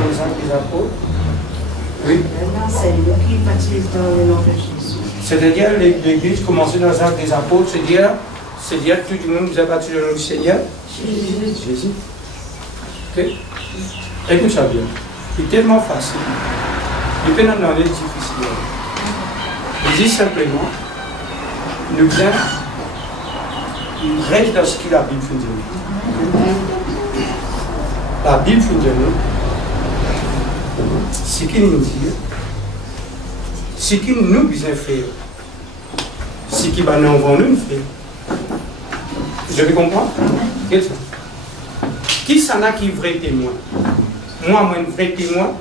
dans les Actes des Apôtres. Oui. C'est lui qui baptise dans le nom de Jésus. C'est-à-dire, l'Église commençait dans les Actes des Apôtres, c'est-à-dire tout le monde vous a baptisé dans le nom du Seigneur. Jésus. Ok. Écoute ça bien. C'est tellement facile. Il peut nous demander difficile. Il dit simplement, nous bien, il reste dans ce que la Bible fait de nous. La Bible fait de nous, ce qu'il nous dit, ce qu'il nous besoin faire, ce qui va nous envoyer nous faire. Je vais comprendre? Qu'est-ce que c'est? Qui s'en a qui est vrai témoin? Moi, un vrai témoin,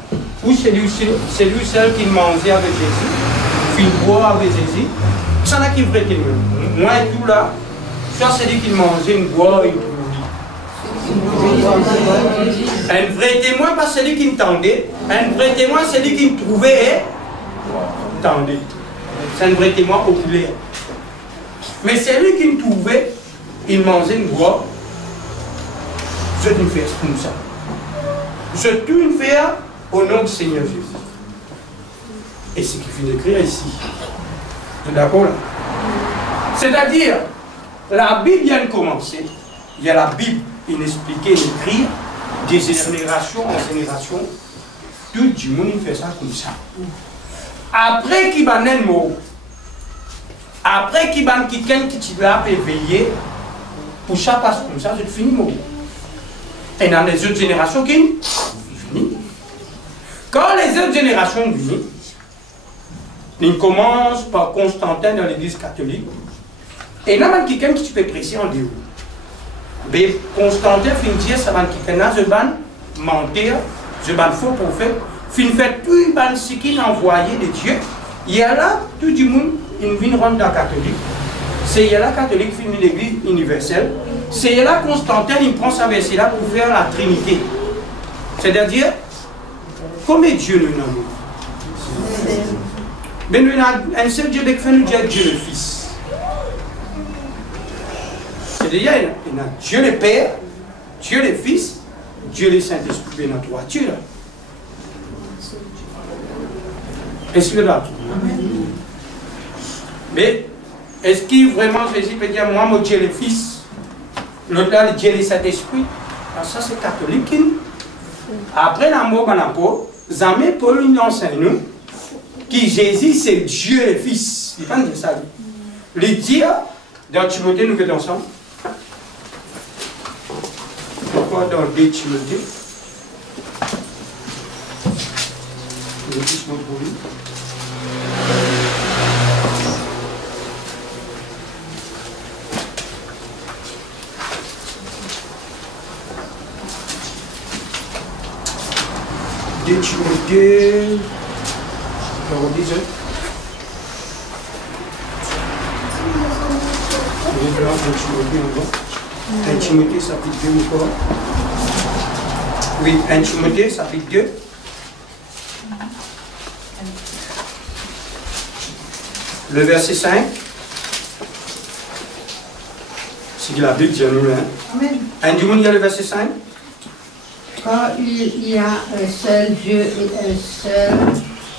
ou celui ou celle qui mangeait avec Jésus, qui boit avec Jésus, qui s'en a qui est vrai témoin? Moi et tout là, soit celui qui mangeait, une boit, une un vrai témoin, pas celui qui entendait. Un vrai témoin, celui qui trouvait et entendait. C'est un vrai témoin populaire. Mais celui qui me trouvait, il mangeait une boîte. Je te fais comme ça. Je te fais au nom du Seigneur Jésus. Et ce qu'il finit d'écrire ici. Vous êtes d'accord là? C'est-à-dire, la Bible vient de commencer. Il y a la Bible inexpliquée, écrite, des générations en génération. Tout le monde fait ça comme ça. Après qu'il va naître mot, après qu'il va quelqu'un qui te l'a éveillé, pour ça passe comme ça, c'est fini mot. Et dans les autres générations qui finissent. Quand les autres générations viennent, ils commencent par Constantin dans l'église catholique. Et là, il y a quelqu'un qui peut presser en dehors. Mais Constantin finit ça va quelqu'un je ban mentir, je ban faux prophète, fin fait tout ce qu'il a envoyé de Dieu. Il y a là tout le monde il vient rendre dans la catholique. C'est là catholique finit l'église universelle. C'est là Constantin il prend sa verset là pour faire la Trinité. C'est-à-dire combien Dieu nous nomme. Mais nous avons un seul Dieu qui fait nous dire Dieu le Fils. C'est-à-dire, il y a Dieu le Père, Dieu le Fils, Dieu le Saint-Esprit, dans trois Dieu là. Est-ce que là? Mais est-ce qu'il vraiment Jésus peut dire moi, mon Dieu le Fils, l'autre là, Dieu le Saint-Esprit? Ça c'est catholique. Après la mort, jamais Paul nous enseigne nous que Jésus c'est Dieu le Fils. Il va dire ça. Le dire, dans Timothée, nous sommes ensemble. Pourquoi dans 2 Timothée? Le plus pour lui. Timothée, on dit un Timothée chapitre 2 encore. Oui, un Timothée chapitre 2. Le verset 5. C'est que la Bible dit à nous. Amen. Un du monde, il y a le verset 5. Quand il y a un seul Dieu et un seul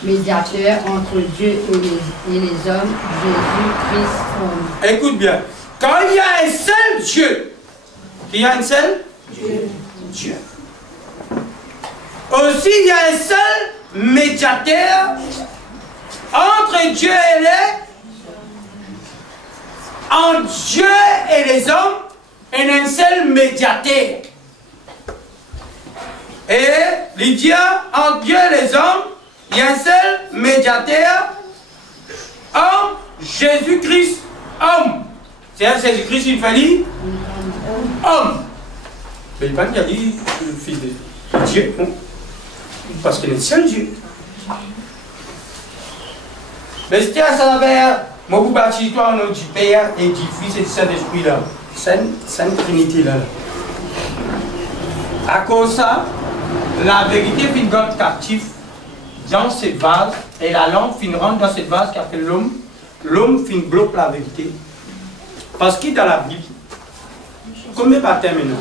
médiateur entre Dieu et les hommes, Jésus-Christ homme. Écoute bien. Quand il y a un seul Dieu, il y a un seul Dieu. Aussi, il y a un seul médiateur entre Dieu et entre Dieu et les hommes, et un seul médiateur. Et il dit, entre Dieu et les hommes, il y a un seul médiateur, homme, Jésus-Christ, homme. C'est-à-dire Jésus-Christ, il fallait homme. Mais il n'y a pas dit le fils de Dieu, non? Parce qu'il est le seul Dieu. Mais c'était à travers mon vous bâtis toi au nom du Père et du Fils et du Saint-Esprit là. Sainte Trinité là. À cause de ça, la vérité finit God captif dans cette vase et la lampe finit rentre dans cette vase qu'a fait l'homme. L'homme finit bloque la vérité. Parce qu'il dans la Bible, combien de baptêmes maintenant?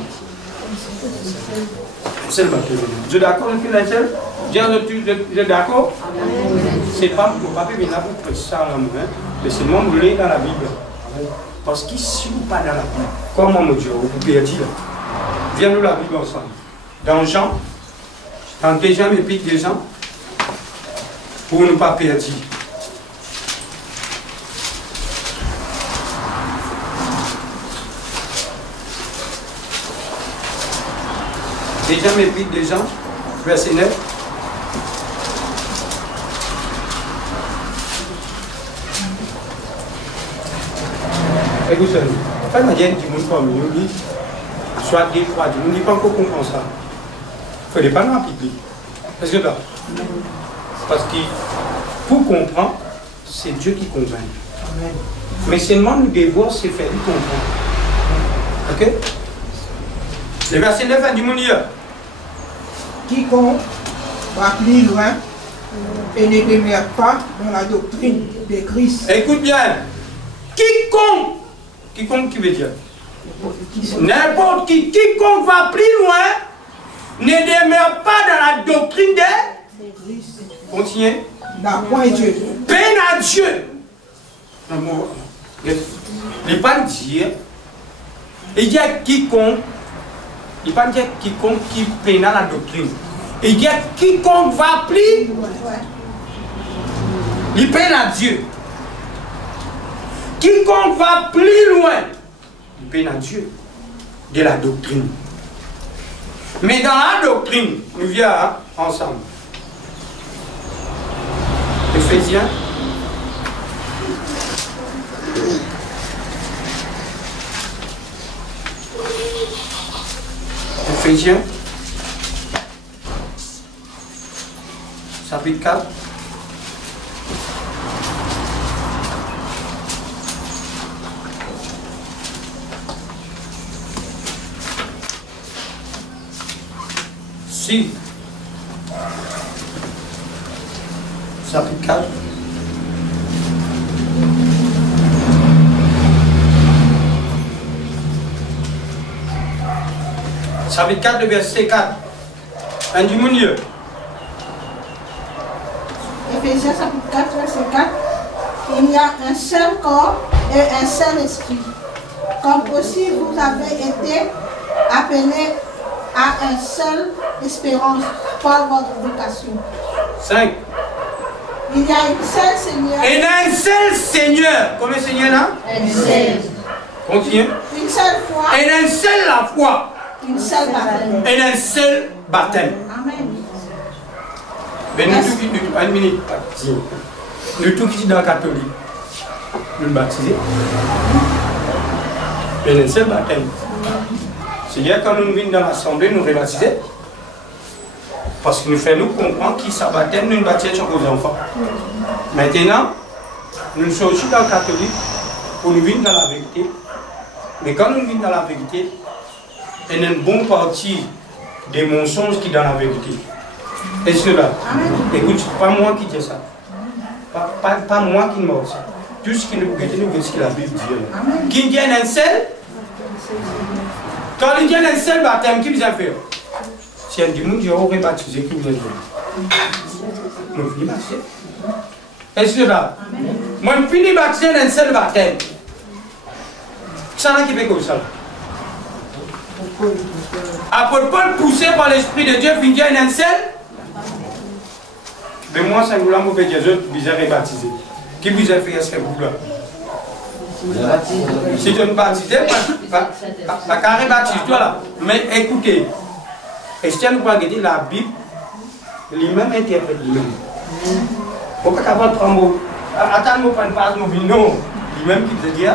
C'est le baptême. Vous êtes d'accord avec la seule? Vous êtes d'accord? C'est pas pour pas venir là pour prêcher ça à la main, mais c'est le monde lire dans la Bible. Parce qu'ici, vous pas dans la Bible. Comment mon Dieu, vous pouvez dire là? Viens nous la Bible ensemble. Dans Jean, dans 2e épître de Jean, pour ne pas perdre. Deuxième épître de Jean, verset 9. Écoutez, quand il y a du monde comme nous, soit des fois, nous ne pas encore comprendre ça. Il ne faut pas nous appliquer. Est-ce que là? Parce que pour comprendre, c'est Dieu qui convainc. Mais seulement nous devons se faire comprendre. Ok? Le verset 9 du monde dit. Quiconque va plus loin et ne demeure pas dans la doctrine de Christ. Écoute bien. Quiconque. Quiconque qui veut dire? N'importe qui. Quiconque va plus loin ne demeure pas dans la doctrine de Christ. Continuez. N'a point Dieu. Peine à Dieu. Il ne peut pas dire. Il dit à quiconque. Il ne peut pas dire quiconque qui peine à la doctrine. Il dit à quiconque va plus. Il peine à Dieu. Quiconque va plus loin, il peine à Dieu de la doctrine. Mais dans la doctrine, nous viens ensemble. Éphésiens. Éphésiens. Chapitre 4. Si. Chapitre 4. Chapitre 4, verset 4. Un du milieu. Éphésiens chapitre 4, verset 4. Il y a un seul corps et un seul esprit. Comme aussi vous avez été appelés à une seule espérance par votre vocation. 5. Il y a une seule Seigneur. Et un seul Seigneur. Combien de Seigneur là? Un seul. Continue. Une seule foi. Et un seul la foi. Une seule baptême. Et un seul baptême. Amen. Mais nous tous qui une minute. Nous tous qui dans le catholique. Nous baptisés. Et un seul baptême. C'est-à-dire quand nous venons dans l'assemblée, nous rebaptisons. Parce que nous faisons nous comprendre qui ça baptême, nous baptisons aux enfants. Maintenant, nous sommes aussi dans le catholique pour nous venir dans la vérité. Mais quand nous venons dans la vérité, il y a une bonne partie des mensonges qui sont dans la vérité. Et cela, écoute, pas moi qui dis ça. Pas moi qui me dis ça. Tout ce qui nous dit, nous ce que la Bible dit. Qui dit un seul? Quand il dit un seul baptême, qui vous a fait? Si un dimanche, j'aurais baptisé, qui vous a fait? Nous finissons baptiser. Et cela, moi, je finis baptiser un seul baptême. Ça n'a qui fait comme ça. Apôtre Paul, poussé par l'Esprit de Dieu, finit un seul. Mais moi, c'est un goulam pour que Dieu vous a baptisé. Qui vous a fait ce goulam? Si tu ne baptises pas, carré baptise-toi là. Mais écoutez, est-ce que nous pouvons dire la Bible, lui-même interprète lui-même. Pourquoi tu as un mot? Attends-moi pour une phrase, non. Lui-même qui te dit,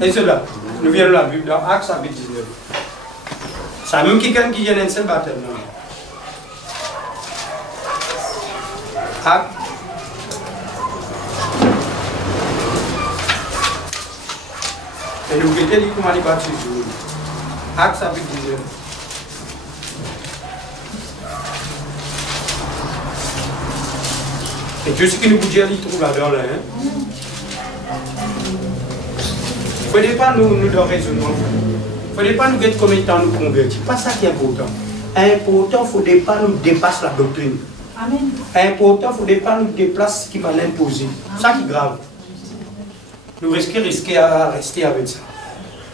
et cela, nous venons de la Bible dans Actes chapitre 19. C'est même quelqu'un qui vient d'un seul baptême. Actes. Et nous mettons dit comment il baptise. Actes chapitre 19. Et tout ce qui nous dit, il trouve là-dedans là. Il ne faut pas nous donner raisonnement. Il faudrait pas nous dire combien de temps nous convertir. Pas ça qui est important. Important, il ne faudrait pas nous dépasser la doctrine. Amen. Important, il ne faudrait pas nous déplacer ce qui va l'imposer. Ça qui est grave. Nous risquons à rester avec ça.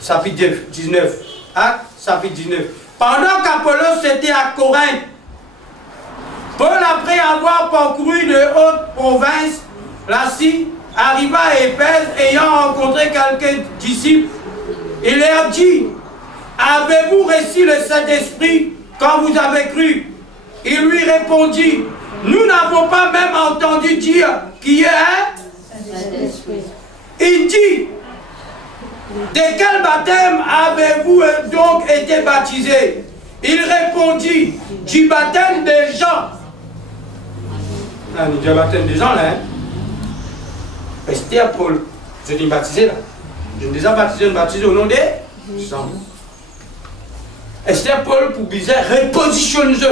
Chapitre 19. Acte, chapitre 19. Pendant qu'Apollos était à Corinthe, Paul, après avoir parcouru de hautes provinces, l'Asie, arriva à Éphèse, ayant rencontré quelques disciples. Il leur dit, avez-vous reçu le Saint-Esprit quand vous avez cru? Il lui répondit, nous n'avons pas même entendu dire qu'il y a un Saint-Esprit. Il dit, de quel baptême avez-vous donc été baptisé? Il répondit, du baptême des gens. Ah, du baptême des gens là, hein? C'était à Paul. Je dis baptisé là. Je me disais baptisé au nom des gens. Esther Paul pour bizarre repositionne je.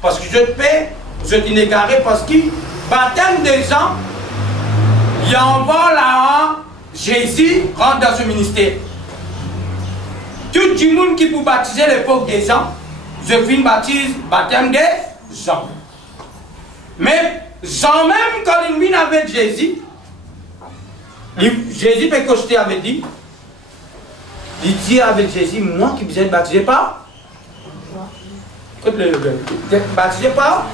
Parce que je paie, je t'inégaré parce que baptême des gens, il y en va là, Jésus rentre dans ce ministère. Tout le monde qui peut baptiser l'époque des gens, je finis baptise baptême des gens. Mais Jean même quand il vient avec Jésus, Jésus Pécocheté avait dit, il dit avec Jésus, moi qui vous êtes baptisé par, baptisé par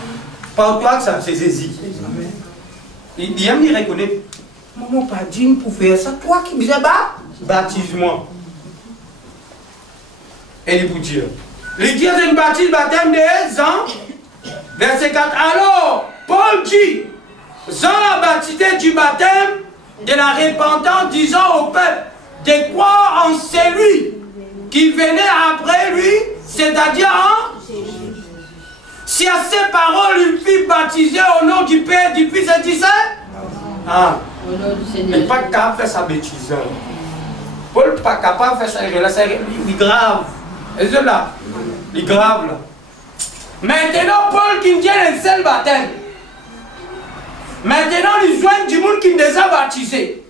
toi, c'est Jésus. Il aime il reconnaît, maman pas dit pour faire ça, toi qui vous êtes baptise-moi. Et il vous dit, il dit une baptise baptême des gens, verset 4, alors Paul dit, Jean a baptisé du baptême de la repentance, disant au peuple de croire en celui qui venait après lui, c'est-à-dire en Jésus. Si à ces paroles il fit baptiser au nom du Père, du Fils et du Saint, il n'est pas capable de faire sa bêtise. Paul n'est pas capable de faire ça, il est grave. Et c'est là, il est grave là. Maintenant, Paul qui vient un seul baptême. Maintenant, il joint du monde qui nous a baptisés.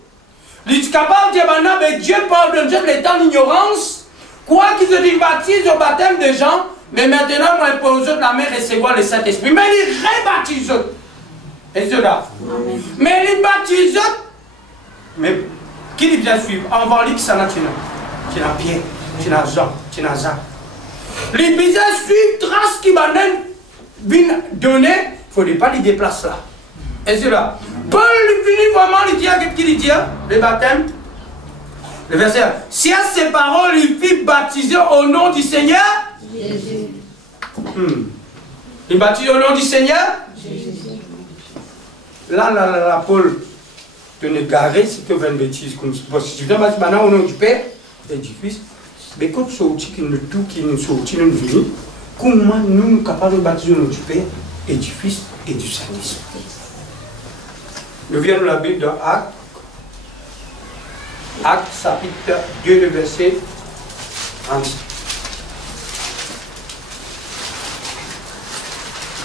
Il est capable de dire maintenant, mais Dieu pardonne les temps d'ignorance. Quoi qu'ils se baptisent au baptême des gens, mais maintenant, moi, pour eux, la main recevoir le Saint-Esprit. Mais il rebaptise. Et cela. Mais il baptise. Mais qui vient suivre? En Valique, ça n'a pas. Tu n'as Pierre, tu n'as Jean, tu n'as Jacques. Les bizarres suivent trace qui m'a donné, il ne faudrait pas les déplacer là. Et c'est là. Paul finit vraiment, il dit, qu'est-ce qu'il dit, le baptême? Le verset 1. Si à ces paroles, il fit baptiser au nom du Seigneur Jésus. Il baptise au nom du Seigneur Jésus. Là, Paul, tu ne garer si tu veux une bêtise. Parce que si tu viens baptiser maintenant au nom du Père et du Fils, mais quand tu sortis, qui nous tout, qui nous sortit, nous venons, comment nous sommes capables de baptiser au nom du Père et du Fils et du Saint-Esprit? Nous venons la Bible dans Actes. Actes chapitre 2, le verset 30.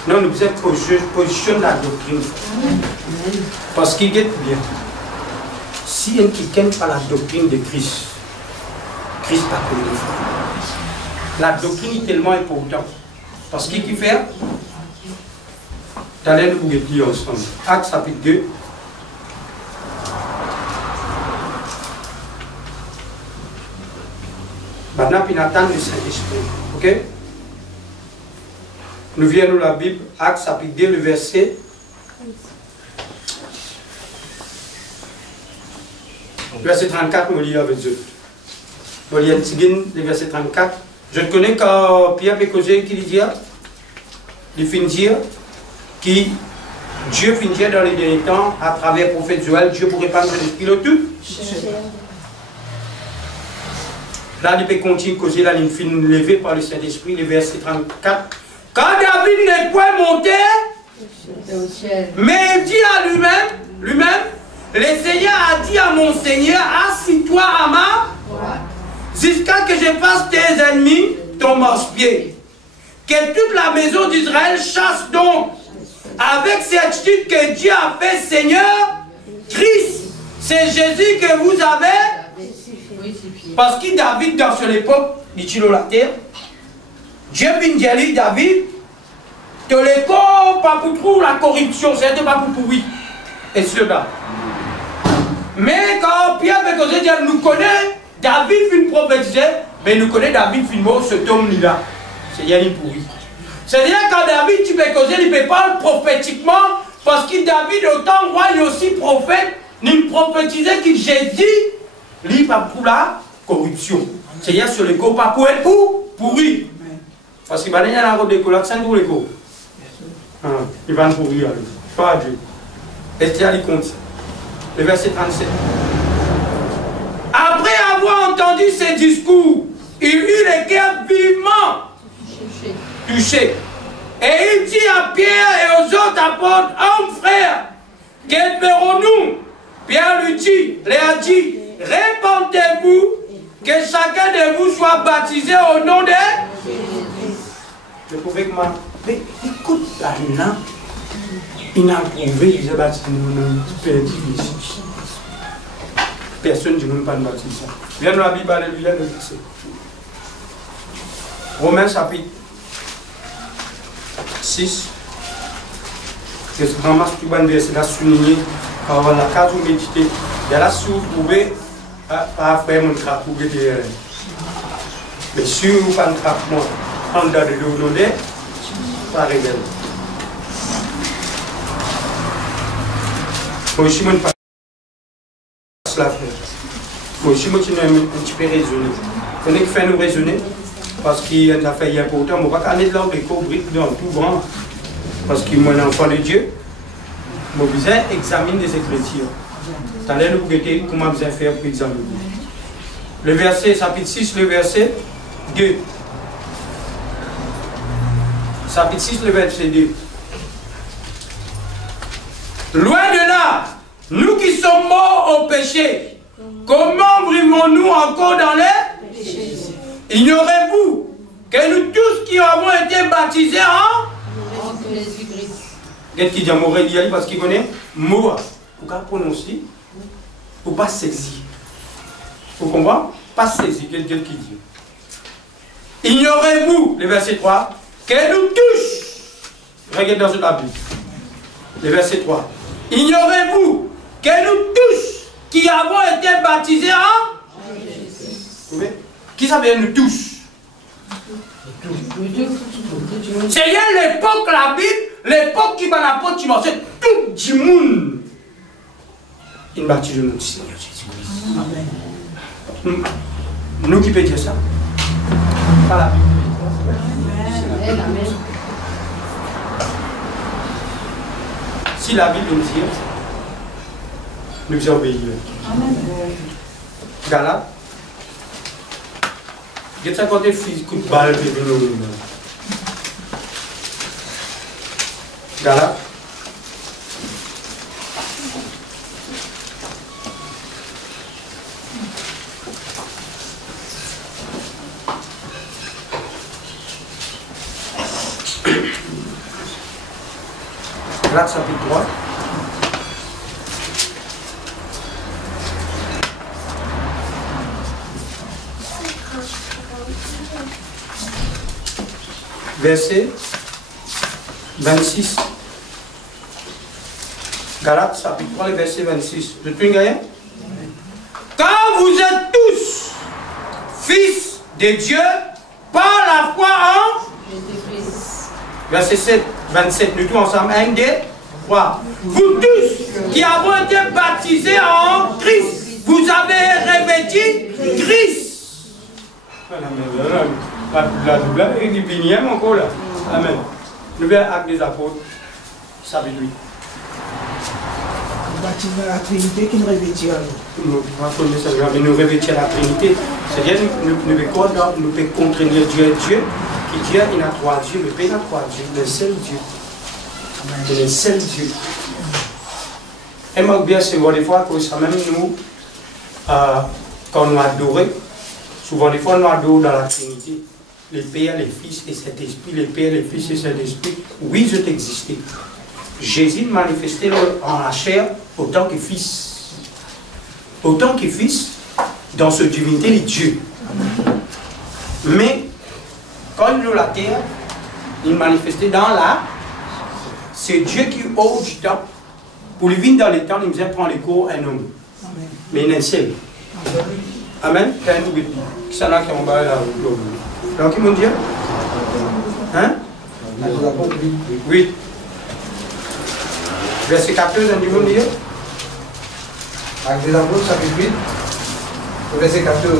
Non, nous faisons position la doctrine. Parce qu'il est bien. Si quelqu'un pas la doctrine de Christ, Christ pas connu. La doctrine est tellement importante. Parce qu'il fait, tu allais nous lire ensemble. Actes chapitre 2. Maintenant, puis n'attend le Saint-Esprit. Ok? Nous venons la Bible, Actes chapitre 2, le verset. Verset 34, nous lisons avec eux. Nous lisons le verset 34. Je connais quand Pierre Pécosé qui dit, il finit dire que Dieu finit dans les derniers temps, à travers le prophète Joël, Dieu pourrait prendre l'esprit de tout. Là, il peut continuer à causer, là, il finit levé par le Saint-Esprit, le verset 34. Quand David n'est point monté, mais il dit à lui-même, le Seigneur a dit à mon Seigneur, assis-toi à ma, jusqu'à que je fasse tes ennemis ton marche-pied. Que toute la maison d'Israël chasse donc avec certitude que Dieu a fait Seigneur Christ. C'est Jésus que vous avez. Parce que David, dans son époque, dit-il la terre. Dieu vient dire David, que les corps pas pour trouver la corruption, c'était pas pour pourrir. Et cela. Mais quand Pierre veut causer, Dieu nous connaît, David finit prophétiser, mais nous connaît David finit mort, ce homme-là. C'est Yannick pourri. C'est-à-dire quand David, tu peux causer, il ne peut pas prophétiquement, parce que David, autant roi, il est aussi prophète, il prophétisait que Jésus, lui, pas pour la corruption. C'est-à-dire sur les corps, pas pour être pourri. Parce qu'il va y avoir des collègues, c'est pour les corps. Il va nous pourrir, pas Dieu. Esther, il compte. Le verset 37. Après avoir entendu ces discours, il eut le cœur vivement touché. Et il dit à Pierre et aux autres apôtres, hommes frères, qu'espérons-nous? Pierre lui dit, leur dit, répandez-vous, que chacun de vous soit baptisé au nom de Jésus. Je pouvais que moi, mais écoute, là, il n'a prouvé, il s'est baptisé, personne ne dit pas de baptisé. Viens dans la Bible, alléluia, le verset. Romains chapitre 6. Je ramasse tout le verset là souligné. Quand on a la case où méditer, il y a là si vous pouvez, pas faire mon crap pour guetter. Mais si vous ne faites pas de crap, en dehors de l'eau, pas réglé. Moi aussi, je ne pas la faire. Moi aussi, je un petit peu raisonner. On est fait nous raisonner parce qu'il y a une affaire importante. On ne va pas aller de l'ordre des cobriques dans tout grand. Parce que moi, l'enfant de Dieu, je vais besoin d'examiner des Écritures. C'est à nous guetter comment vous faire pour examiner. Le verset, chapitre 6, le verset 2. Chapitre 6, le verset 2. Loin de là, nous qui sommes morts au péché, comment vivons-nous encore dans les péchés? Ignorez-vous que nous tous qui avons été baptisés en Jésus-Christ. Qu'est-ce qu'il dit à Morelli parce qu'il connaît Moa. Pourquoi prononcer? Pour pas saisir. Vous comprenez? Pas saisir, qu'est-ce qu'il dit? Ignorez-vous, le verset 3, que nous tous, regardez dans la Bible, le verset 3. Ignorez-vous que nous tous qui avons été baptisés en Jésus. Qui ça veut dire nous tous? C'est l'époque, la Bible, l'époque qui va l'apôtre, qui m'a fait tout le monde. Il baptise le nom du Seigneur Jésus-Christ. Amen. Nous qui peut dire ça? Pas la Bible. Amen. Si la Bible nous dit, nous devons obéir. Galates. Il y a un côté fils coup de balle de nous. Galates. Galates chapitre 3. Verset 26. Galates chapitre 3, verset 26. Je te gagne. Car vous êtes tous fils de Dieu par la foi en Jésus-Christ. Verset 7, 27. Nous tous ensemble. 1, 2, 3. Vous tous qui avez été baptisés en Christ, vous avez revêtu Christ. La double, il dit bien encore là. Amen. Nous verrons acte des apôtres, chapitre 8. Baptisé dans la Trinité qui nous revêtit à nous. Nous revêtir la Trinité. C'est-à-dire nous pouvons contraindre Dieu, qui Dieu, il a trois dieux, le Père a trois dieux, le seul Dieu. Le seul Dieu. Et moi, bien, c'est bon, des fois, que ça même nous, quand nous adorons, souvent, des fois, nous adorons dans la Trinité. Les Pères, les Fils et cet Esprit, les Pères, les Fils et cet Esprit, oui, ils ont existé. Jésus manifestait en la chair autant que Fils. Autant que Fils, dans ce divinité, les dieux. Mais, quand il est la terre, il manifestait dans la. C'est Dieu qui ose du temps. Pour lui venir dans les temps, il nous prend les cours un homme. Mais il est un seul. Amen. Qui s'en a qui ont bas là. Donc, qui m'ont dit? Hein? Oui. Verset 14, on dit, vous dire? Actes des Apôtres, chapitre 8, verset 14.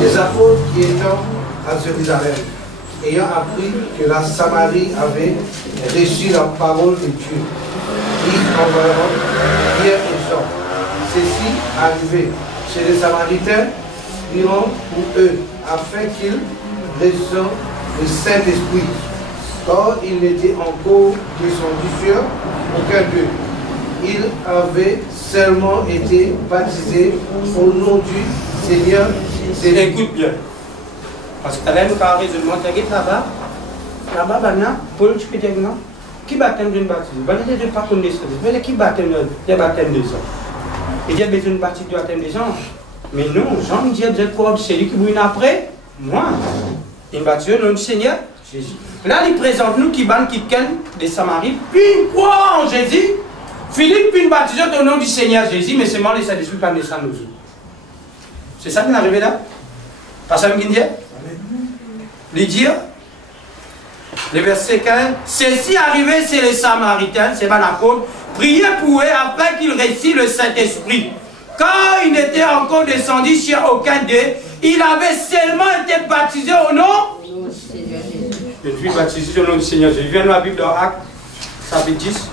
Les apôtres qui étant à Jérusalem, ayant appris que la Samarie avait reçu la parole de Dieu, ils envoyèrent Pierre et Jean. Ceci arrivé chez les Samaritains, prieront pour eux, afin qu'ils reçoivent le Saint-Esprit. Or, il n'était encore descendu sur aucun d'eux. Ils avaient seulement été baptisés au nom du Seigneur. Écoute bien. Parce que là, nous avons un raisonnement. Tu as là-bas, là-bas, Paul, tu peux dire non? Qui baptême d'une baptise? Je ne sais pas qu'on est mais qui baptême des gens? Il y a besoin de baptême du baptême des gens. Mais non, Jean me dit, vous êtes quoi? C'est lui qui vous après? Moi. Il baptise au nom du Seigneur Jésus. Là, il présente nous qui ban quelqu'un des Samaries, puis une croix en Jésus. Philippe, puis une baptise au nom du Seigneur Jésus, mais seulement les Saint-Esprit pas descendre nous. C'est ça qui est arrivé là? Pas ça qui dit? Il dit, le verset 15, ceci arrivé, c'est les Samaritains, c'est pas la côte, priez pour eux afin qu'ils reçoivent le Saint-Esprit. Quand il n'était encore descendu sur aucun d'eux, il avait seulement été baptisé au nom du Seigneur Jésus. Je suis baptisé au nom du Seigneur Jésus. Je viens de la Bible dans Actes, chapitre 10.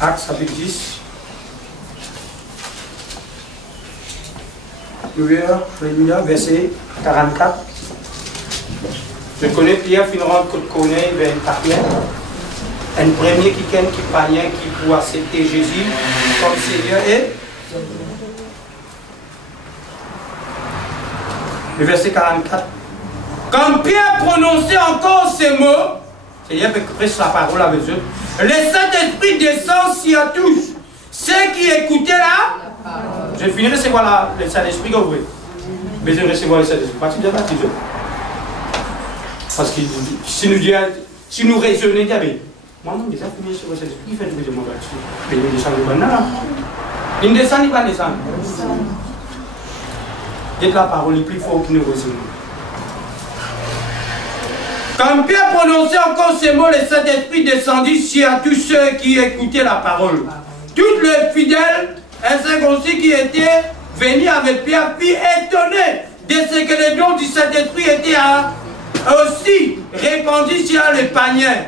Actes chapitre 10. Alléluia, verset 44. Je connais Pierre, finalement, que tu connais, vers Pierre. Un premier qui païen qui pour accepter Jésus comme Seigneur et. Le verset 44. Quand Pierre prononçait encore ces mots, Seigneur prêche la parole avec eux. Le Saint-Esprit descend sur tous ceux qui écoutaient là. Je finirai de recevoir le Saint-Esprit que vous voulez. Mais je vais recevoir le Saint-Esprit. Parce que je baptise. Parce que si nous raisonnons, moi, non, déjà, il faut que il fait de mon baptême. Mais il descend le banana. Il ne descend pas descendre. Dites la parole est plus fort que nous raisonnons. Quand Pierre prononçait encore ces mots, le Saint-Esprit descendit sur tous ceux qui écoutaient la parole. Tous les fidèles, ainsi qu'aussi qui étaient venus avec Pierre, furent étonnés de ce que les dons du Saint-Esprit étaient aussi répandus sur les païens.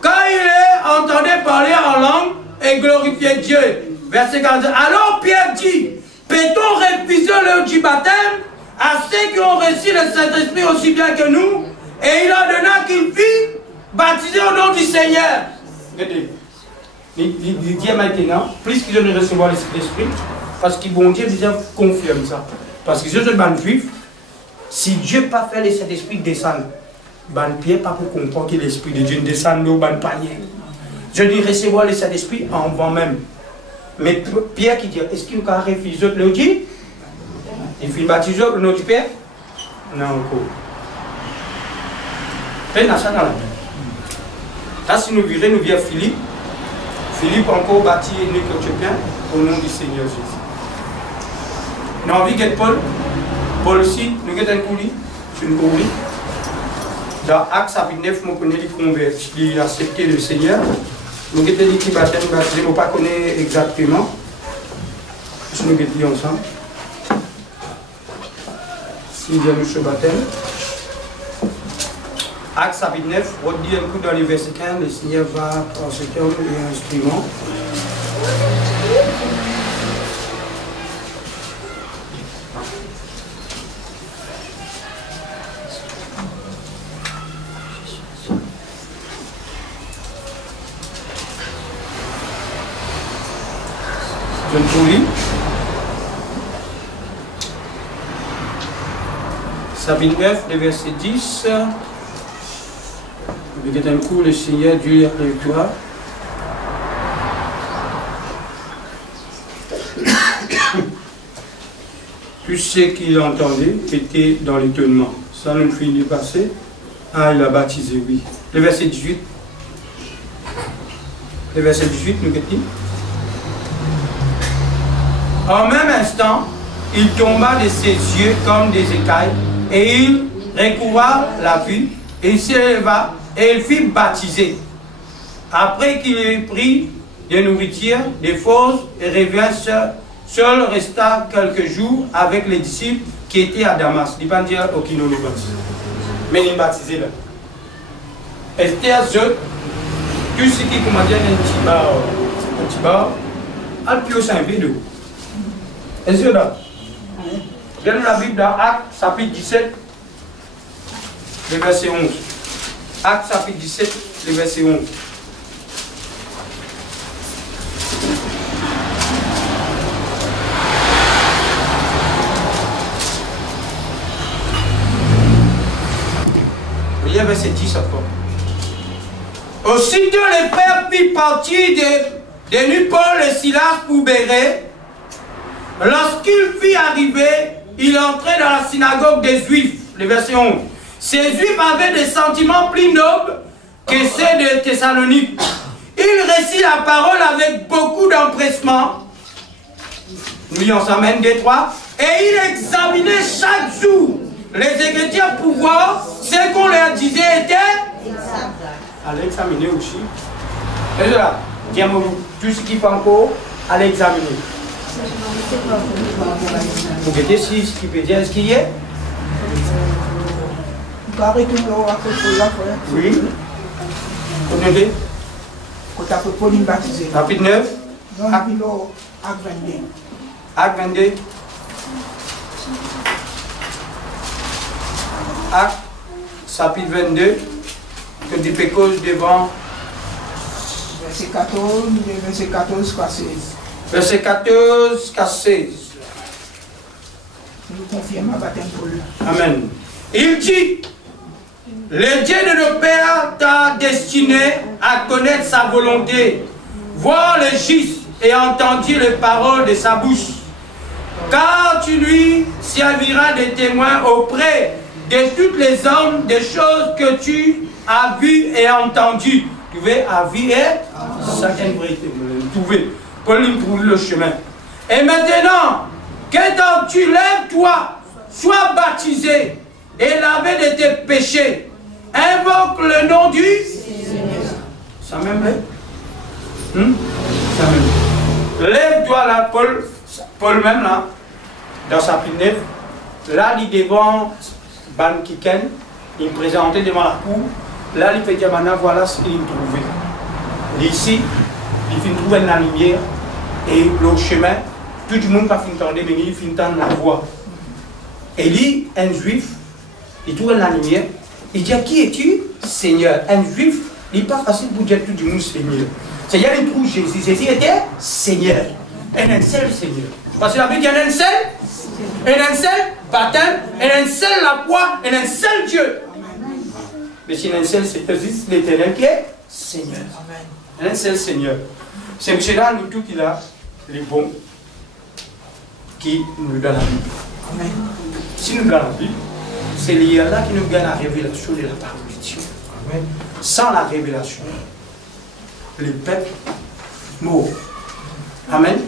Quand il entendait parler en langue et glorifier Dieu. Verset 42. Alors Pierre dit, peut-on refuser l'heure du baptême à ceux qui ont reçu le Saint-Esprit aussi bien que nous? Et il ordonna qu'il fût baptisé au nom du Seigneur. Il dit maintenant, plus qu'ils ont recevoir le Saint-Esprit, parce que bon Dieu déjà confirme ça. Parce que je suis ban juif, si Dieu n'a pas fait le Saint-Esprit descendre, ban Pierre pas pour comprendre que l'Esprit de Dieu descend au ban panier. Je dis recevoir le Saint-Esprit en vent même. Mais Pierre qui dit, est-ce qu'il a refusé le dit? Il fait baptiser au nom du Père? Non, encore. Là, si nous virons, nous vient Philippe. Philippe encore bâti et Éthiopien au nom du Seigneur Jésus. Nous avons vu que Paul aussi, nous avons un coulis, c'est une coulis. Dans Actes chapitre 9, nous connaissons les convertis, il a accepté le Seigneur. Nous avons dit qu'il baptême, nous ne pas connaître exactement. Nous avons dit ensemble. Si nous avons ce baptême. Actes chapitre 9, on dit un coup dans les versets 15, le Seigneur va transmettre un instrument. Je vous lis. Chapitre 9, le verset 10. Avec un coup, le Seigneur Dieu avec toi. Tous ceux qui l'entendaient étaient dans l'étonnement. Ça nous finit de passer. Ah, il a baptisé, oui. Le verset 18. Le verset 18 nous dit. En même instant, il tomba de ses yeux comme des écailles, et il recouvra la vue, et il s'éleva, et il fut baptisé. Après qu'il ait pris des nourritures, des forces, et revint seul resta quelques jours avec les disciples qui étaient à Damas. Il ne pas dire aucun nous baptise. Mais il est baptisé là. Esther, tout ce qui commence un petit bar, a le plus simple de vous. Est-ce que là? Regardez la Bible dans Actes, chapitre 17, le verset 11. Actes, chapitre 17, le verset 11. Il y a verset 10 encore. Aussitôt les frères firent partir de nuit Paul et Silas pour Bérée. Lorsqu'il fut arrivé, il entrait dans la synagogue des Juifs. Le verset 11. Ces Juifs avaient des sentiments plus nobles que ceux de Thessalonique. Il récit la parole avec beaucoup d'empressement. Nous y en sommes des trois. Et il examinait chaque jour les Écritures pour voir ce qu'on leur disait était exact. Allez examiner aussi. Et là, dis-moi tout ce qui fait encore, allez examiner. Vous voyez si ce qui peut dire ce qu'il y est. Oui. Continuez. Chapitre 9. Acte 22. Acte, chapitre 22, que du pécose devant. Verset 14 jusqu'à 16. Verset 14 jusqu'à 16. Nous confirmons baptême pour lui. Amen. Il dit, le Dieu de nos pères t'a destiné à connaître sa volonté, voir le juste et entendre les paroles de sa bouche. Car tu lui serviras de témoin auprès de tous les hommes des choses que tu as vues et entendues. Tu veux à vu et certaines vérités. Vous pouvez. Pour lui trouver le chemin. Et maintenant, que tu lèves-toi, sois baptisé et lavé de tes péchés. Invoque le nom du Seigneur. Ça même Ça même. Lève-toi là, Paul même là, dans sa chapitre 9, là il est devant Ban Kiken, il présentait devant la cour, là il fait dire maintenant voilà ce qu'il trouvait. Ici, il finit trouver la lumière et le chemin, tout le monde pas finit entendre, mais il finit entendre la voix. Et lui, un juif, il trouve la lumière, il dit qui es-tu? Seigneur. Un juif, il n'est pas facile pour dire tout le monde Seigneur. Seigneur, il trouve Jésus. Jésus était Seigneur. Un seul Seigneur. Parce que la Bible dit un seul baptême, un seul la foi, un seul Dieu. Mais si un seul c'est juste l'Éternel qui est Seigneur. Un seul Seigneur. C'est M. là, nous tous qui a les bons qui nous donne la Bible. Amen. Si nous donnons la Bible, c'est là qui nous donne la révélation de la parole de Dieu. Amen. Sans la révélation, le peuple mort. Amen.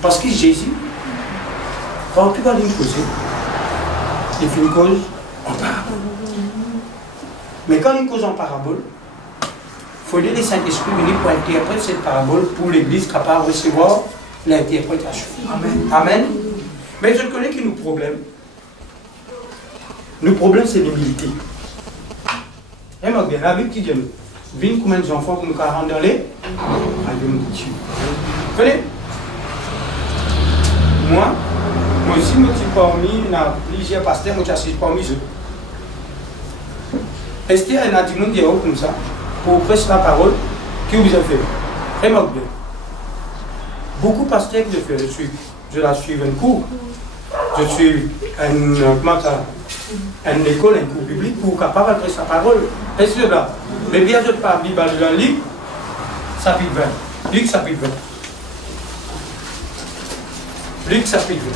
Parce que Jésus, quand tu vas lui causer, il fait une cause en parabole. Mais quand il cause en parabole, il faut dire le Saint-Esprit venir pour interpréter cette parabole pour l'Église capable de recevoir l'interprétation. Amen. Amen. Mais je connais qui nous problème. Nos problèmes, c'est l'humilité. Et moi, la Bible qui dit, viens combien d'enfants que nous avons dans les Dieu. Vous connaissez? Moi aussi, je suis parmi plusieurs pasteurs, je suis parmi eux. Esther, elle a dit, comme ça, pour prêcher la parole, qui vous a fait? Vraiment bien. Beaucoup de pasteurs que je fais, je la suis un cours. Je suis une école, un cours public pour capable de sa parole. Est-ce que là? Mais bien je parle Bible dans Luc, chapitre 20. Luc, chapitre 20. Luc, chapitre 20.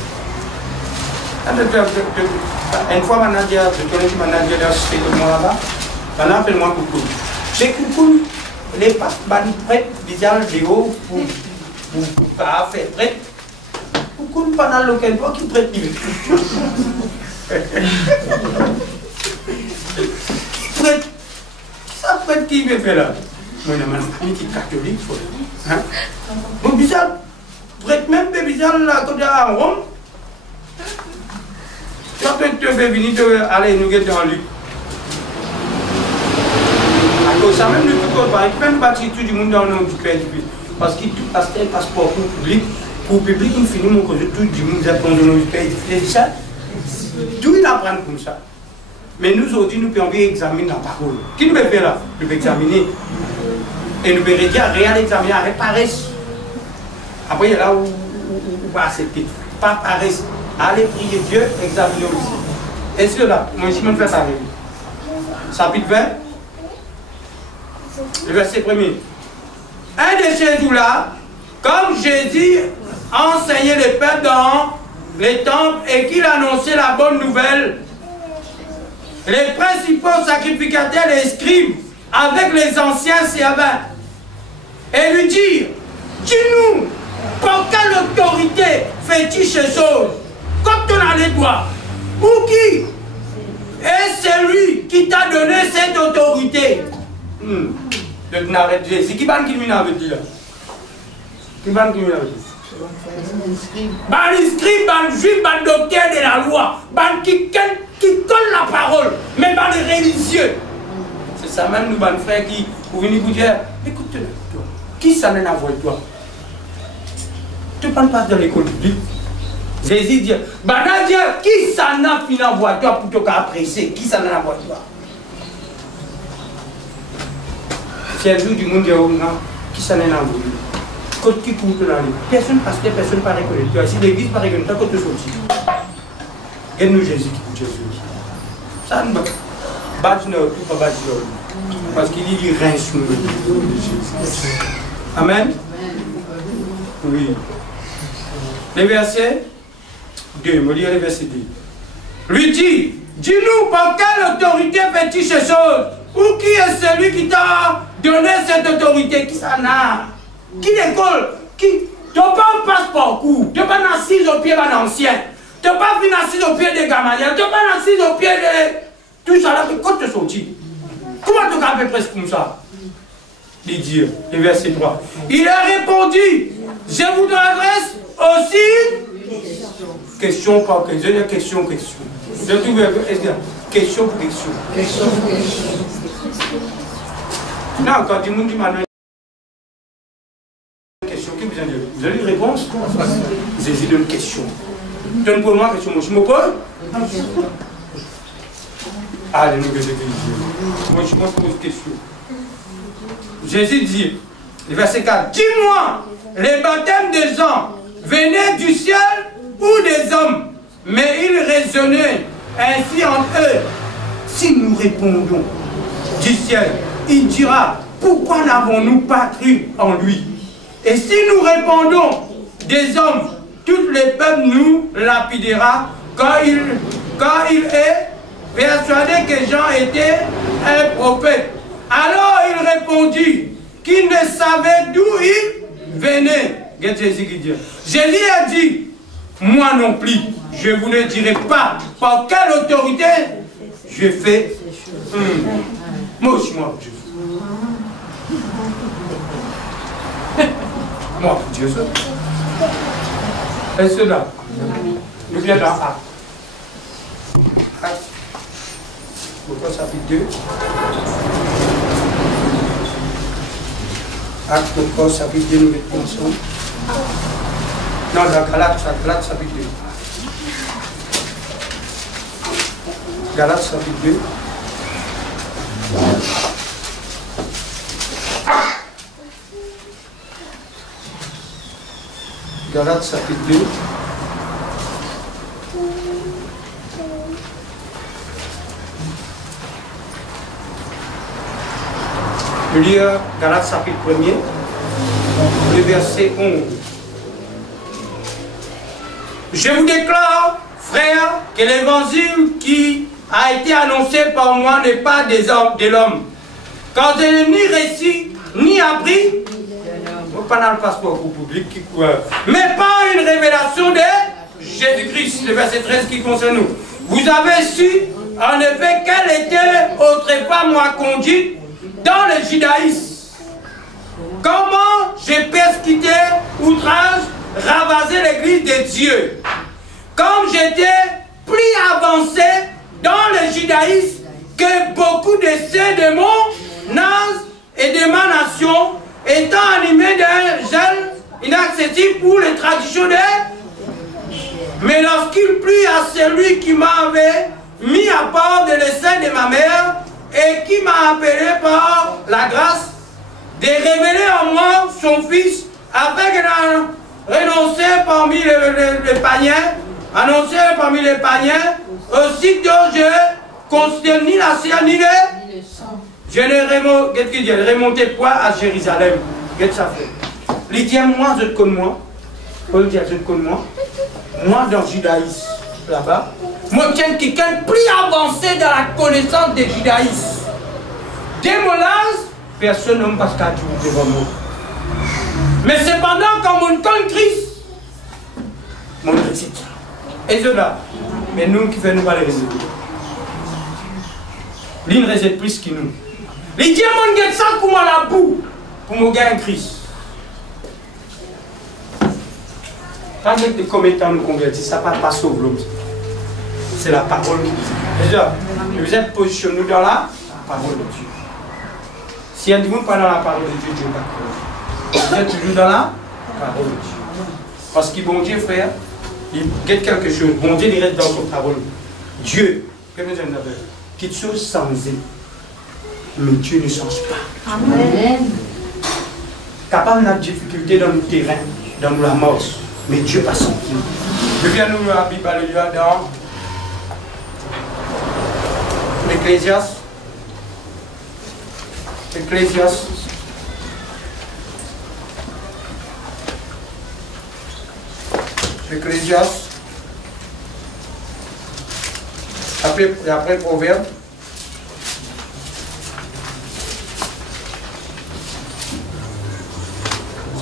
Une fois, je connais que manager dans ce moi là-bas, maintenant, appelle-moi coucou. J'ai coucou, les pattes, prêtes, visage de haut, pour faire prête. Coucou, pendant lequel toi qui prête, qui prête, ça prête qui me fait là? Moi, il y a une famille qui est catholique, hein? Mon visage, prête même des visages là, côté à Rome. Tu vas te faire venir aller nous guetter en Luc. Ça même le tout pareil, même pas tout du monde dans le Père du Fils. Parce qu'il tout un passeport pour public, il finit mon côté, tout du monde apprend dans le Père du Fils. Ça, tout il apprend comme ça. Mais nous aujourd'hui, nous pouvons examiner la parole. Qui nous peut faire là? Nous pouvons examiner. Et nous pouvons dire, réel examiner, réparer. Après, il y a là où on va accepter. Pas paresse. Allez prier Dieu, examiner aussi. Et c'est là, moi je me fais ça avec lui. Chapitre 20. Le verset 1er. Un de ces jours-là, comme Jésus enseignait les peuples dans les temples et qu'il annonçait la bonne nouvelle, les principaux sacrificateurs et scribes avec les anciens servants et lui dirent, dis-nous, par quelle autorité fais-tu ces choses? Comme tu as les doigts. Ou qui est celui qui t'a donné cette autorité? De Nazareth Jésus. Qui va nous avait dit là? Qui va nous avait dit? Les scribes, les juifs, les docteurs de la loi, qui collent la parole, mais les religieux. C'est ça même nous, les frères, qui pour venir vous dire, écoute, toi, qui s'en est envoyé toi? Tu ne parles pas de l'école publique. Jésus dit, qui s'en a fini envoyé toi pour te apprécier? Qui s'en a envoyé toi? C'est un jour du monde qui s'en est envoyé. Quand tu cours dans l'île, personne passe, personne ne parle de toi. Si l'église parle de toi, quand tu sortis. Et nous, Jésus qui coûte Jésus. Ça ne va pas battre. Parce qu'il dit qu'il règne sur nous. Amen. Oui. Le verset 2, me lire le verset 2. Lui dit, dis-nous par quelle autorité fais-tu ces choses? Ou qui est celui qui t'a donné cette autorité? Qui s'en a? Qui l'école? Qui? Tu n'as pas un passeport court. Tu n'as pas assis au pied d'un ancien. Tu n'as pas vu assis au pied de Gamaliel. Tu n'as pas assis au pied de... Tout ça là, quand tu es sorti. Comment tu as fait presque comme ça? Il dit, le verset 3. Il a répondu, je vous adresse aussi... Question par question. Question. Je trouve question pour question. Non, quand tu me dis maintenant une question, qui vous a dit? Vous avez une réponse? Jésus donne une question. Donne pour moi une question. Je me pose? Alléluia, moi je me pose une question. Jésus dit, le verset 4, dis-moi, les baptêmes des hommes venaient du ciel ou des hommes? Mais il raisonnait ainsi entre eux. Si nous répondons du ciel, il dira, pourquoi n'avons-nous pas cru en lui? Et si nous répondons des hommes, tout le peuple nous lapidera quand il est persuadé que Jean était un prophète. Alors il répondit qu'il ne savait d'où il venait. Regarde Jésus qui dit. Jésus a dit, moi non plus, je ne vous le dirai pas par quelle autorité je fais. Moi aussi, moi, Dieu. Moi, Dieu, ça. Et cela, nous viens dans Actes. Actes, pourquoi chapitre 2? Actes, pourquoi chapitre 2, nous mettons ensemble. Non, dans Galates chapitre 2. Galates chapitre 2. Galates chapitre 2. Je lis Galates chapitre 1er, le verset 11. Je vous déclare, frères, que l'évangile qui a été annoncé par moi n'est pas de l'homme. Quand je n'ai ni récit, ni appris, pas dans le passeport public, mais pas une révélation de Jésus-Christ, le verset 13 qui concerne nous. Vous avez su, en effet, quelle était autrefois ma conduite dans le judaïsme. Comment j'ai persécuté, outrage, ravasé l'église de Dieu. Comme j'étais plus avancé dans le judaïsme que beaucoup de ceux de mon âge et de ma nation, étant animé d'un gel inaccessible pour les traditions de... Mais lorsqu'il plut à celui qui m'avait mis à part de l'essai de ma mère et qui m'a appelé par la grâce de révéler en moi son fils, avec un renoncé parmi les païens, annoncé parmi les païens, aussitôt je considère ni la chair ni le sang. Je ne remontais point à Jérusalem. Qu'est-ce que ça fait? Il dit, moi, je te connais moi. Paul dit, je te connais moi. Moi, dans le judaïsme, là-bas, moi, je suis quelqu'un plus avancé dans la connaissance du judaïsme. Dès mon âge, personne ne me passe qu'à Dieu devant moi. Mais cependant, quand mon connaît Christ, mon récite. Et cela, mais nous qui faisons pas les résultats. L'une récite plus que nous. Les diamants get ça comme la boue pour me gagner Christ. Pas de combien nous convertis, ça ne pas sauver l'homme. C'est la parole de Dieu. Déjà, vous êtes positionné dans la parole de Dieu. Si un monde pas dans la parole de Dieu, Dieu va croire. Vous êtes toujours dans la parole de Dieu. Parce que bon Dieu, frère, il guette quelque chose. Bon Dieu, il reste dans son parole. Dieu, quelque chose sans eux. Mais Dieu ne change pas. Amen. Capable de difficulté dans le terrain, dans la mort. Mais Dieu passe en Dieu. Je viens nous la Bible dans l'Ecclésiaste. Ecclésiaste. Ecclésiaste. Après Proverbe.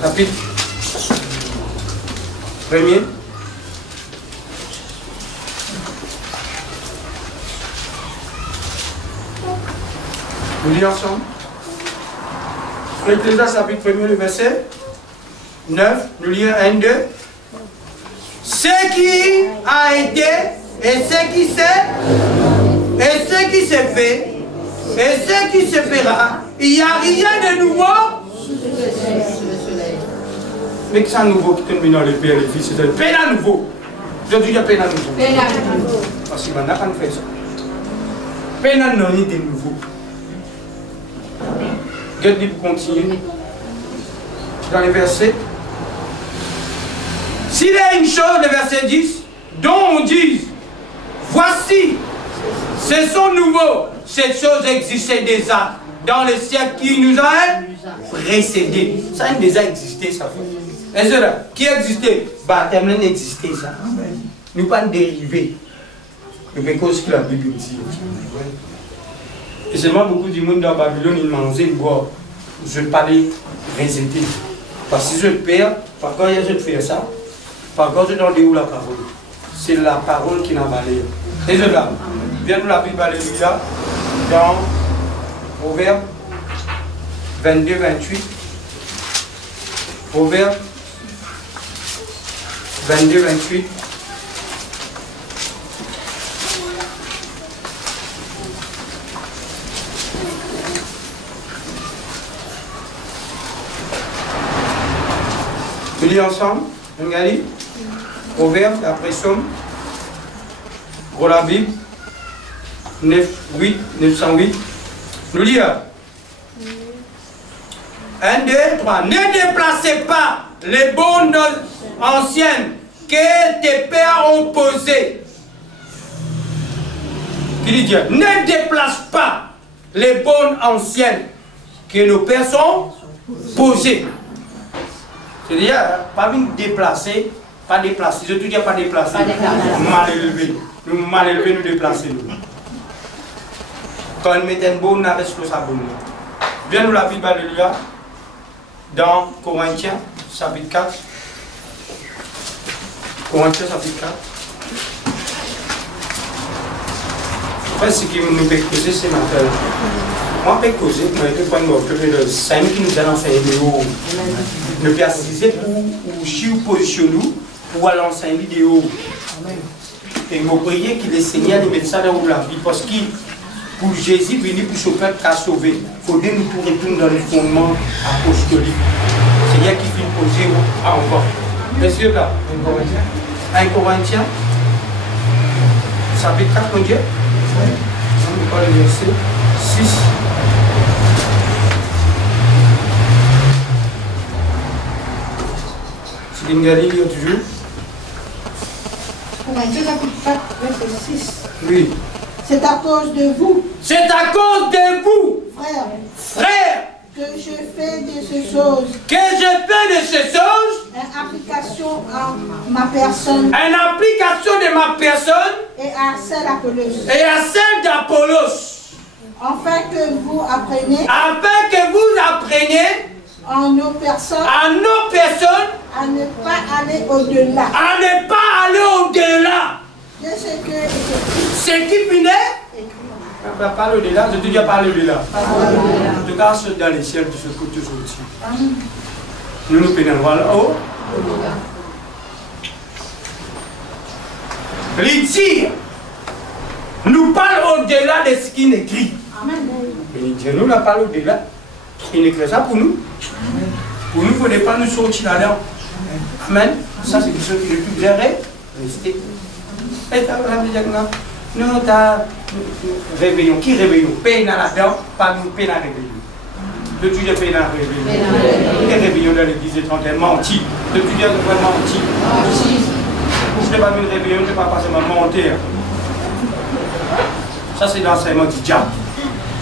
Chapitre 1er. Nous lisons ensemble. L'Ecclésiaste chapitre 1er, le verset 9. Nous lisons 1, 2. Ce qui a été, et ce qui s'est, et ce qui s'est fait, et ce qui se fera, il n'y a rien de nouveau. Mais que c'est un nouveau qui tombe dans le Père et le Fils, c'est un peine à nouveau. Je dis peine à nouveau. Peine à nouveau. Parce qu'il n'a pas fait ça. Peine à nouveau de nouveau. Regardez pour continuer. Dans les versets. S'il y a une chose, le verset 10, dont on dit, voici, ce sont nouveaux, cette chose existait déjà dans le siècle qui nous a précédés. Ça a déjà existé, ça fait. Et cela, qui existait? Bah, tellement n'existait ça. Nous pas dériver. Mais parce que la Bible dit. Et seulement beaucoup de monde dans Babylone, ils mangeaient, ils boivent. Je ne pas les réciter. Parce que si je perds, par contre, je fais ça. Par contre, je donne où la parole. C'est la parole qui n'a pas l'air. Et cela, viens de la Bible, alléluia, dans Proverbe 22, 28. Proverbe 22, 28. Nous lisons ensemble. Regardez. Proverbe, après Somme. Pour la Bible. 908. Nous lisons. 1, 2, 3. Ne déplacez pas les bonnes anciennes que tes pères ont posées. Qui dit Dieu? Ne déplace pas les bonnes anciennes que nos pères sont posés. C'est-à-dire, pas venir déplacer, pas déplacer. Je te dis pas déplacer. Mal élevé. Nous mal élevé, nous déplacer. Quand on met un bon, on arrête le sabon. Viens nous la Bible, alléluia, dans Corinthiens, chapitre 4. Corinthiens, chapitre 4. En fait, ce qui nous fait causer, c'est matin. Moi, je peux causer, mais je peux prendre le Saint qui nous a enseigné de nous assister pour chier positionner pour aller enseigner de haut. Et je prie que le Seigneur nous mette ça dans la vie. Parce que pour Jésus venir pour sauver, qu'à sauver, il faut que nous retourner dans le fondement apostolique. Seigneur qui vient poser encore. Est-ce que là, 1 Corinthiens, chapitre 4, mon Dieu. On va le verset 6. C'est une galerie toujours. Corinthiens chapitre 4, verset 6. Oui. C'est à cause de vous. C'est à cause de vous, frères, que je fais de ces choses. Que je fais de ces choses. Une application à ma personne. Une application de ma personne. Et à celle d'Apollos. Et à celle d'Apollos. Afin que vous appreniez. Afin que vous appreniez. En nos personnes. À nos personnes. À ne pas aller au-delà. À ne pas aller au-delà. De ce que ce qui finit. On va parler au-delà, je te dis à parler au-delà. En tout cas, ceux dans les ciels, de ce côté aussi. Nous nous pénétrons là-haut. L'étire nous parle au-delà de ce qu'il écrit. Mais Dieu nous la parle au-delà. Il écrit ça pour nous. Pour nous, il ne faut pas nous sortir là-dedans. Amen. Ça, c'est quelque chose qui est le plus bien resté. Et t'as la vie là. Non, t'as réveillon. Qui réveillon? Peine là-dedans, pas nous, peine à réveillon. Le Dieu de peine à réveillon. Quel réveillon dans l'église étrangère? Menti. Le Dieu de menti. Je n'ai pas vu le réveillon, je ne vais pas passer ma mentir. Ça, c'est l'enseignement du diable.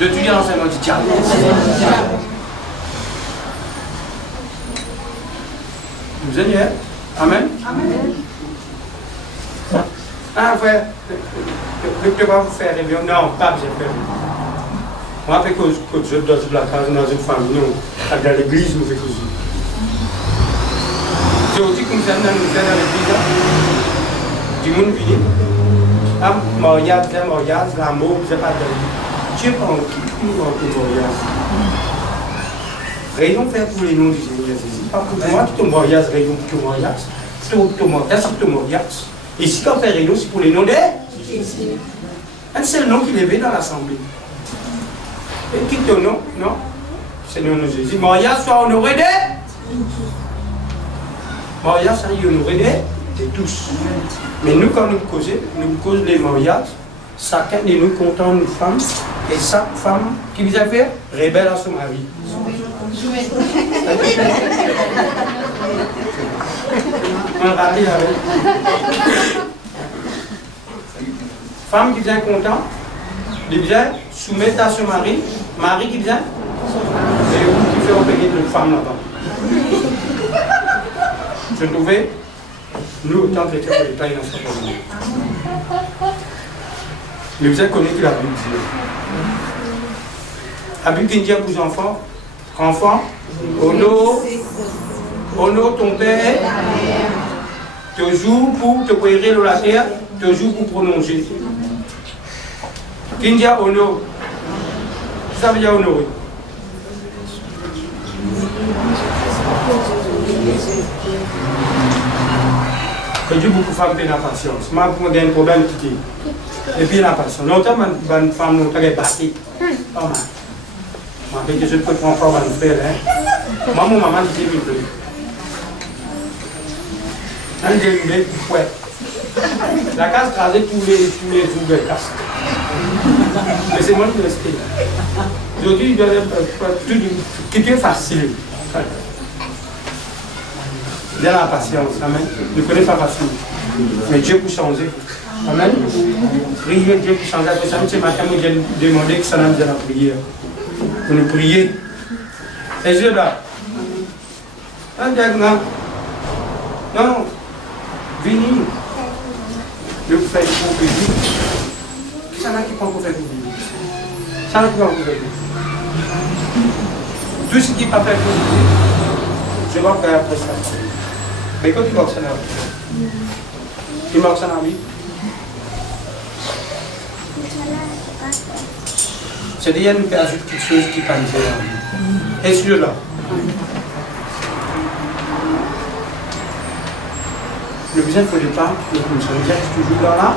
Le Dieu de l'enseignement du diable. Vous êtes bien? Amen. Amen. Ah, frère, je ne peux pas vous faire réveillon. Non, pas besoin de faire réveillon. Moi, je fais cause dans la case, dans une famille, nous, dans l'église, nous faisons cause. C'est aussi comme ça, nous faisons dans l'église, du monde vient. Ah, mariage, l'amour, c'est pas de Dieu prend qui nous rend tout mariage. Rayon faire pour les noms du Seigneur Jésus. Pas pour moi, tout le mariage, rayon pour tout le mariage. Tout le mariage, c'est tout le mariage. Et si on fait réunion, c'est pour les noms de Jésus. Un seul nom qui est levé dans l'assemblée. Et qui ton nom? Non. Seigneur nous Jésus. Maria soit honoré de. Maria soit honoré de tous. Mais nous, quand nous causons les mariages, chacun de nous comptons une femme. Et chaque femme qui vient faire, rebelle à son mari. On raté avec. Femme qui vient content, qui vient soumettre à son mari, mari qui vient, et vous qui fait opérer de femme là-bas. Je trouvais, nous, autant que chrétiens, on est dans ce problème. Mais vous avez connu que la Bible dit. La Bible dit à vos enfants, honore ton père, toujours pour te préparer de la terre, toujours pour prononcer. Qui dit honore? Ça veut dire honorer. Je dis beaucoup de femmes qui ont la patience. Moi, j'ai un problème qui est. Et puis la patience. Longtemps, une femme longtemps est battue. Pas mal. Moi, je ne peux pas encore un frère. Moi, mon maman dit qu'il me plaît. Un des ouais. La casse crasée tous les jours de casse. Mais c'est moi qui reste. Aujourd'hui, il doit être tout est facile. Il y a la patience, amen. Ne connais pas facile. Mais Dieu peut changer. Amen. Priez Dieu pour changer. Ce matin, j'ai demandé que ça n'a pas de la prière. Pour nous prier. Les yeux là. Un diagramme. Non. Venez. Je vous fais pour plaisir. Qui s'en a qui prend pour faire pour plaisir? Ça n'a pas pour faire plaisir. Tout ce qui n'est pas fait pour plaisir, je vais faire après ça. Mais quand tu vois que ça n'a pas, tu vois que ça n'a pas. C'est déjà une personne quelque chose qui peut nous aider. Et celui-là. Le besoin pour le pas, le reste toujours là.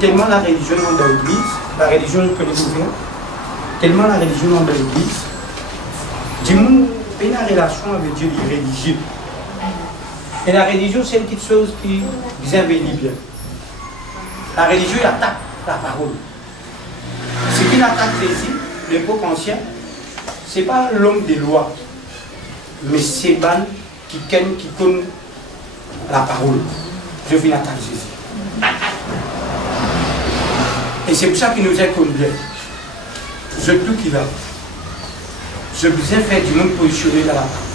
Tellement la religion dans l'église, la religion que les ouverts, tellement la religion dans l'église, du monde a une relation avec Dieu religieux. Et la religion, c'est une petite chose qui vient bien. La religion attaque la parole. Ce qui attaque Jésus, l'époque ancienne, ce n'est pas l'homme des lois, mais c'est ban qui connaît la parole. Je viens attaquer Jésus. Et c'est pour ça qu'il nous est connu. Je tout qu'il a. Je vous ai fait du monde positionné dans la parole.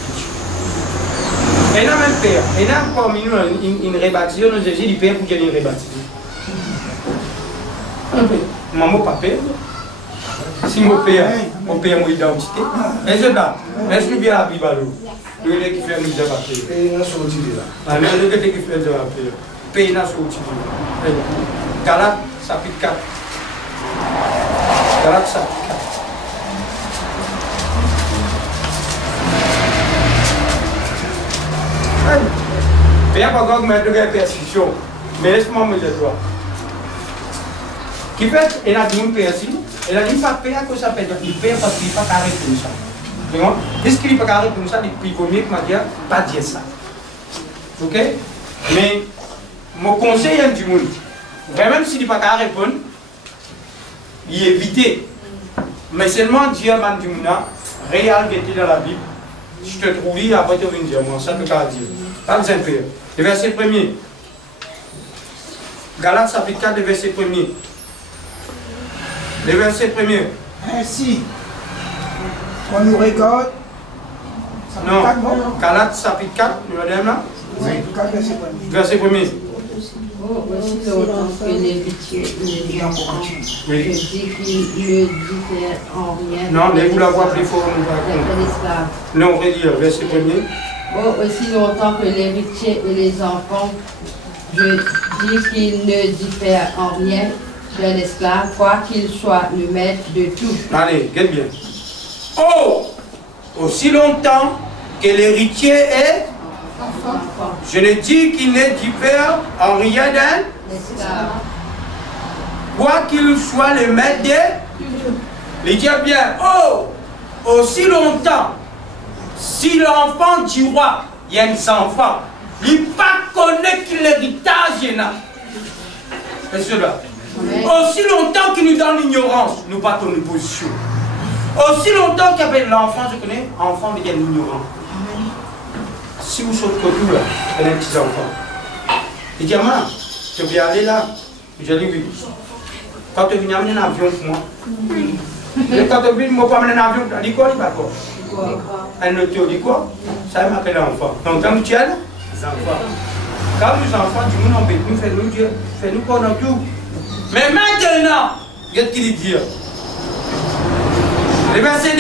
Et là, même père, et là, parmi nous, une rebaptisation, nous Jésus dit père pour qu'il y ait une rebaptisation. Maman, papa, si mon père mon identité, et je là, est-ce que bien la Bible à l'eau? Le gars qui fait nous appeler. Et n'a sorti là. Le gars qui fait nous appeler. Pays n'a sorti là. Galates, chapitre 4. Galates, chapitre 4. Père, pas encore que je vais persécution, mais laisse-moi me dire toi. Qui fait, il a dit une persil, il a dit pas père que ça peut être, il perd parce qu'il n'est pas carré comme ça. Tu vois? Est-ce qu'il n'est pas carré comme ça, il vaut mieux que m'a dit, pas dire ça. Ok? Mais, mon conseil est du monde. Même s'il n'est pas carré répondre, il évite. Mais seulement dire à du monde, réel qui était dans la Bible, je te trouve, après tu viens dire, moi, ça ne peut pas dire. Pas besoin de faire. Le verset premier. Galates chapitre 4, le verset premier. Le verset premier. Ainsi, on nous regarde. Non, Galates chapitre 4, nous l'avons là. Oui, verset premier. Aussi longtemps que l'héritier et les enfants, je dis qu'il ne diffère en rien. Non, vous la voix plus fort, nous l'esclave. Non, on va dire, verset premier. Aussi longtemps que l'héritier et les enfants, je dis qu'il ne diffère en rien d'un esclave, quoi qu'il soit le maître de tout. Allez, regarde bien. Oh! Aussi longtemps que l'héritier est, je ne dis qu'il ne diffère en rien d'un L'esclave. quoi qu'il soit le maître de tout. Il dit bien, oh! Aussi longtemps, si l'enfant du roi, il y a des enfants, il ne connaît pas que l'héritage est là. C'est cela. Aussi longtemps qu'il nous donne l'ignorance, nous partons de position. Aussi longtemps qu'il y avait l'enfant, je connais, enfant devient ignorant. Si vous sautez côté là, il y a un petit enfant. Il dit, maman, tu veux aller là? Je dis oui. Quand tu viens amener un avion pour moi, et quand tu viens pas amener un avion, tu dis quoi? Il va quoi? Elle ne te dit quoi? Ça m'appelle l'enfant. Donc, quand tu es là, les enfants. Quand les enfants du monde embêtent, nous faisons Dieu, fais-nous pas dans tout. Mais maintenant, qu'est-ce qu'il dit? Le verset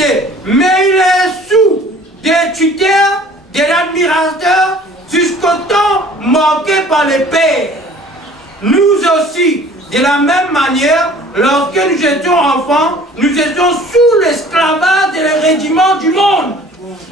2. Mais il est sous des tuteurs, des admirateurs, jusqu'au temps manqué par les pères. Nous aussi, de la même manière, lorsque nous étions enfants, nous étions sous l'esclavage et le régiment du monde.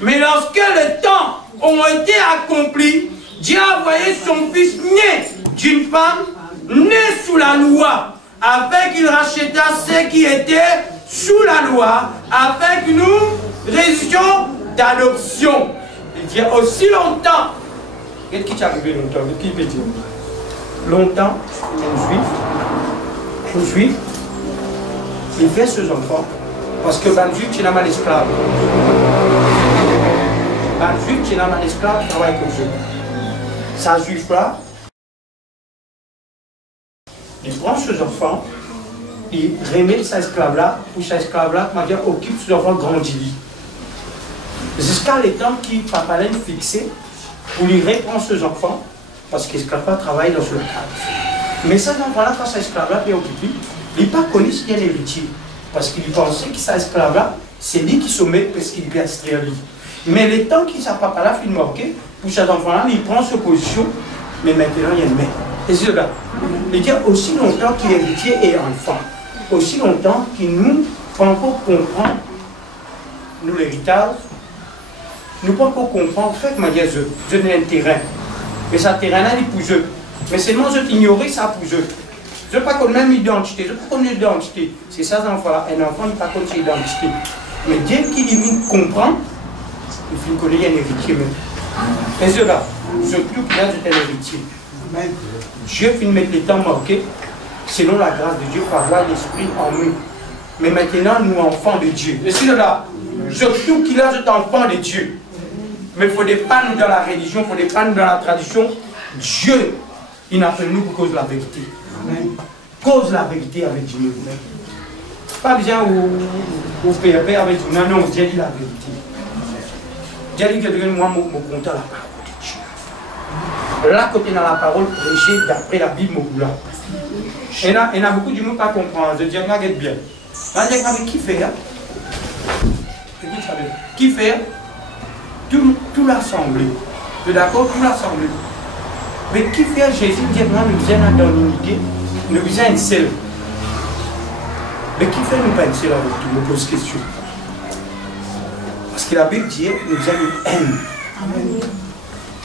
Mais lorsque les temps ont été accomplis, Dieu a envoyé son fils né d'une femme, né sous la loi, afin qu'il racheta ceux qui étaient sous la loi, afin que nous résultions d'adoption. Il dit aussi longtemps. Qu'est-ce qui t'est arrivé longtemps? Qu'est-ce qu'il peut dire? Longtemps, un juif, il fait ses enfants, parce que un juif, tu n'as pas l'esclave. Un juif, tu n'as pas l'esclave, travaille comme Dieu. Sa juif là, il prend ses enfants, il remet sa esclave là, pour sa esclave là, occupe ses enfants grandis. Jusqu'à le temps qu'il papa l'a fixé, pour lui reprendre ses enfants, parce que l'esclave travaille dans ce cadre. Mais ces enfants-là, quand sa esclave là est occupé, il n'a pas connu ce qu'il y a l'héritier. Parce qu'il pensait que sa esclave là, c'est lui qui se met parce qu'il est extrait à lui. Mais le temps qu'il sa papa là finit marqué, pour cet enfant-là, il prend sa position, mais maintenant il y a une mère. Et c'est là. Il dit aussi longtemps qu'il est héritier et enfant, aussi longtemps qu'il nous, pas encore comprendre, nous l'héritage, nous pas encore comprendre, fait que je n'ai un terrain. Et ce terrain-là, il est pour eux. Mais seulement je t'ignorais ça pour eux. Je n'ai pas comme même identité, je n'ai pas comme l'identité. C'est ça, un enfant n'est pas comme son identité. Mais dès qu'il comprend, il faut connaître un héritier même. Et cela, surtout qu'il y a un héritier. Dieu finit mettre les temps marqués, selon la grâce de Dieu, pour avoir l'esprit en nous. Mais maintenant, nous, enfants de Dieu. Et cela, surtout qu'il y a un enfant de Dieu. Mais il ne faut pas nous dans la religion, il ne faut pas nous dans la tradition. Dieu, il n'a fait nous pour cause de la vérité. Amen. Cause la vérité avec Dieu. Pas besoin au PRP avec Dieu. Non, non, Dieu dit la vérité. Dieu dit que moi, mon compte à la parole de Dieu. Là, côté dans la parole, prêcher d'après la Bible, mon boulot. Il y a beaucoup de gens qui ne comprennent pas. Je dis, regarde bien. Regarde qui fait. Qui fait tout l'assemblée. Tu es d'accord? Tout l'assemblée. Mais qui fait Jésus dit que nous sommes dans l'unité, nous sommes un seul. Mais qui fait nous pas un seul avec tout? Je me pose question. Parce que la Bible dit nous sommes une haine. Amen.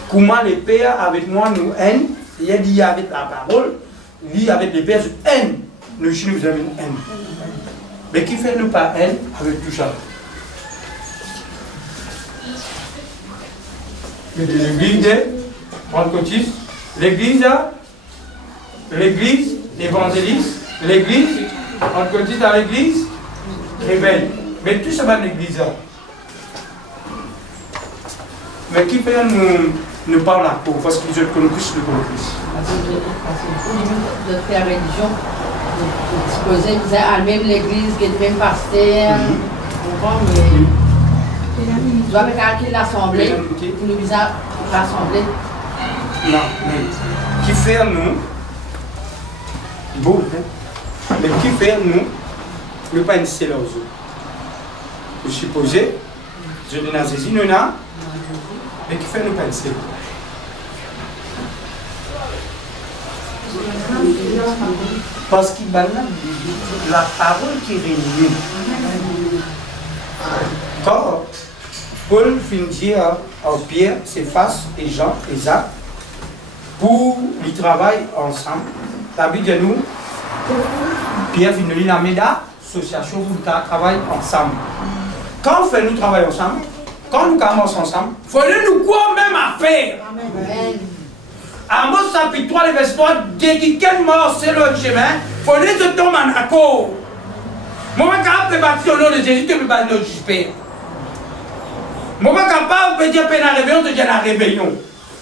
Comment les pères avec moi nous haine? Il a dit avec la parole, lui avec les pères haine. Nous sommes une haine. Mais qui fait nous pas haine avec tout ça? L'église pentecôtiste, l'église évangéliste, l'église pentecôtiste à l'église réveille. Mais tout ça va de l'église. Mais qui fait nous parle à quoi? Parce qu'ils ont connu plus le Christ. Parce que de faire religion, de disposer, ils disaient, ah, même l'église, qui est même pasteur, mais tu dois regarder l'assemblée, pour nous rassembler. Non, mais qui fait nous, bon, mais qui fait nous, pas une seule aux autres. Vous supposez, je donne à Jésus, nous, mais qui fait nous pas une seule. Parce qu'il y a la parole qui réunit. Quand Paul finit dire à Pierre, s'efface et Jean et Jacques, pour ils travaillent ensemble. La Bible dit nous, Pierre finit la médaille, association, vous travaillez ensemble. Quand on fait nous travailler ensemble, quand nous commençons ensemble, il faut nous quoi même à faire. Amen. Amos chapitre 3, verset 3, dès qu'il y a mort, c'est le chemin, il faut que je tombe en accord. Moi, quand je bâtir au nom de Jésus, je me bats le Père. Moi, quand je dire peine à réveillon, je dis à la réveillon.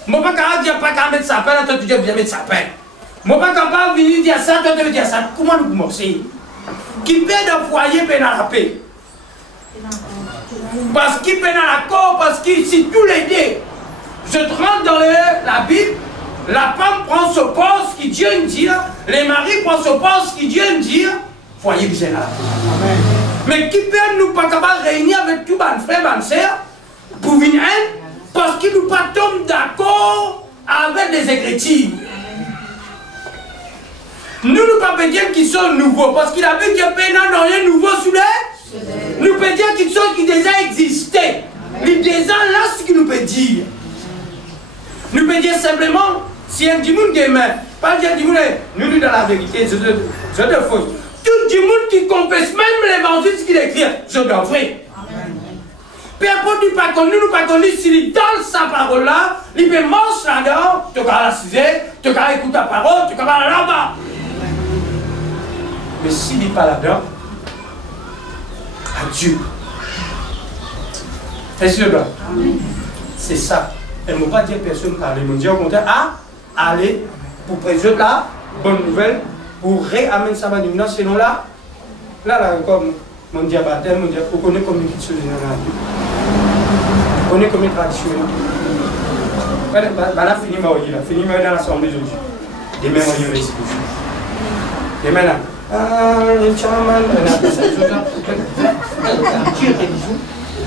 Moi, quand je dis pas qu'à mettre sa peine, toi, tu dis bien mettre sa peine. Moi, quand je dire ça, toi, tu veux dire ça. Comment nous commencer? Qui paie d'un foyer, peine à la paix. Parce qu'il peine à la cause, parce que si tous les deux, je rentre dans la Bible, la femme prend ce poste qui Dieu me dit, les maris prennent ce poste qui Dieu me dit, foyer bien là. Mais qui peut nous pas capable de réunir avec tous les frères et sœurs pour venir parce qu'ils nous pas tombent d'accord avec les Écritures. Nous ne pas dire qu'ils sont nouveaux parce qu'il a vu qu'il y a rien de nouveau sous les. Nous peut dire qu'ils sont qui déjà existaient. Les déjà là ce qu'il nous peut dire. Nous peut dire simplement si un dimanche demain, pas dire dimanche, nous dans la vérité, c'est de faux. Tout le monde qui confesse même l'évangile, ce qu'il écrit, c'est de vrai. Peu importe, nous pas connu, nous pas connu, si dans sa parole-là, il peut manger là-dedans, tu vas la ciser, tu vas écouter la parole, tu vas là-bas. Mais s'il n'est pas là-dedans, adieu. Est-ce que c'est ça? Elle ne m'a pas dit à personne parler, elle m'a dit au contraire, allez pour prêcher la bonne nouvelle, pour réamener ça selon la Là, comme mon diabète, on connaît combien de choses dans la vie. On connaît combien de traditions. Là, fini dans l'assemblée aujourd'hui. Et même on y reste. Et maintenant, le chaman, on a ça.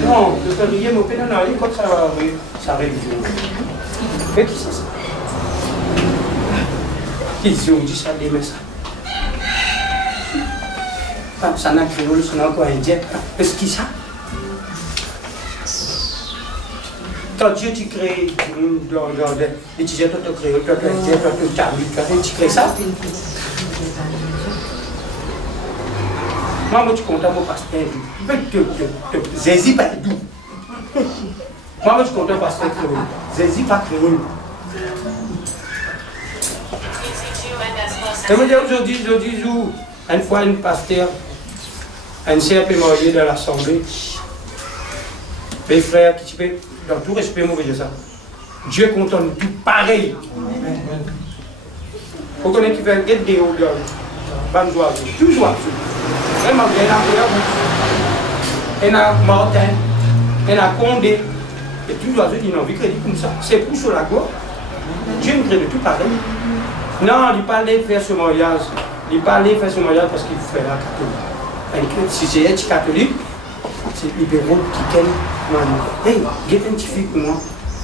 Non, le février, mon père, non, il comme ça révision. Mais qui c'est ça? Qui ont dit ça, mais ça. Ça n'a créole, ça n'a quoi indien. Est-ce que ça? Quand Dieu tu crées, et tu dis toi tu crées, toi tu indien, toi tu charlie, tu crées ça? Moi, je suis content pour pasteur. Zézi pas doux. Moi, je suis content parce que Zézi pas créole. Et moi, aujourd'hui, une fois, une pasteur, un CRP marié dans l'assemblée, mes frères, qui tu peux, dans tout respect, moi, je veux dire ça. Dieu est content de tout pareil. Vous connaissez qui fait des déos, bonne joie, tout joie. Vraiment, il y a Martin, il y a Condé, et tout le monde dit non, il crédit comme ça. C'est pour sur la gauche. Dieu me crée de tout pareil. Non, il parlait de faire ce mariage. Il parlait de faire ce mariage parce qu'il fait la catholique. Si c'est être catholique, c'est libéraux qui gagnent. Hey, get un petit fille pour moi.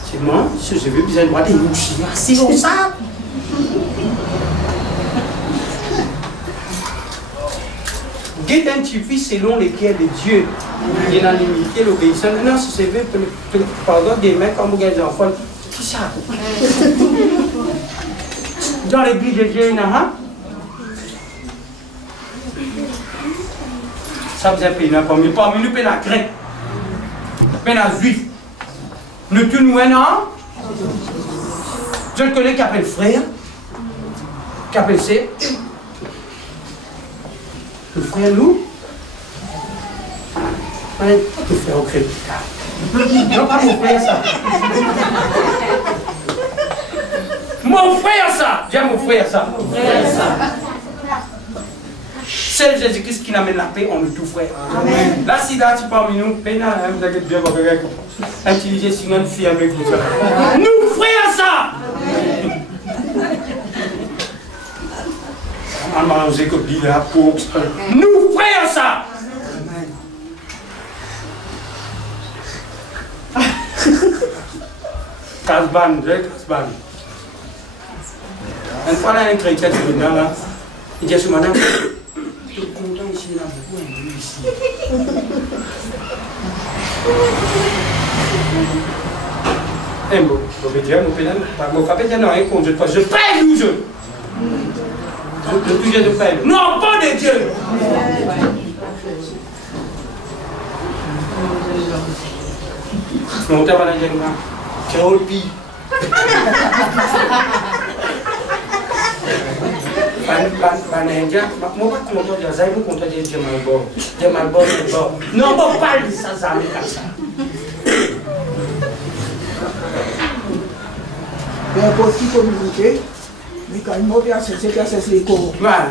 C'est moi, si je veux besoin de voir des mouches. C'est comme ça. Guide un petit fils selon les pierres de Dieu. Il y a l'immunité, l'obéissance. Non, si c'est vrai, pardon, des mecs comme vous avez des enfants, qui ça? Dans l'église de Dieu, il y en a. Ça vous a payé, parmi nous, il y a la grec, il y a la juif. Nous tous nous, je le connais qui appelle frère, qui appelle sœur. Le frère nous, le frère au crédit. Non, pas mon frère, ça. Mon frère, ça. Dis à mon frère, ça. Mon frère, ça. C'est Jésus-Christ qui n'amène la paix, on est tout frère. Amen. Là, si là, tu parles de nous, vous avez bien utiliser sinon une fille avec vous. Nous, frère, ça. On m'a mangé comme dit là, pour nous frères ça. Casban, Casban. Une fois là, un chrétien qui est là, il dit à ce madame, je suis content ici, il y a beaucoup de ici. Et bon, je vais dire, mon capitaine n'a rien contre, je prie nous jeunes. Le sujet de peine. Non, pas de Dieu. Non, t'as pas la gueule. Créole pi. Moi, pas content de ça, moi, content de Dieu Malbord. Dieu Malbord, c'est bon. Non, pas parle de ça, ça, mais comme ça. Il y a une petite communauté. Mais quand il m'a bien cessé, c'est l'école. Voilà.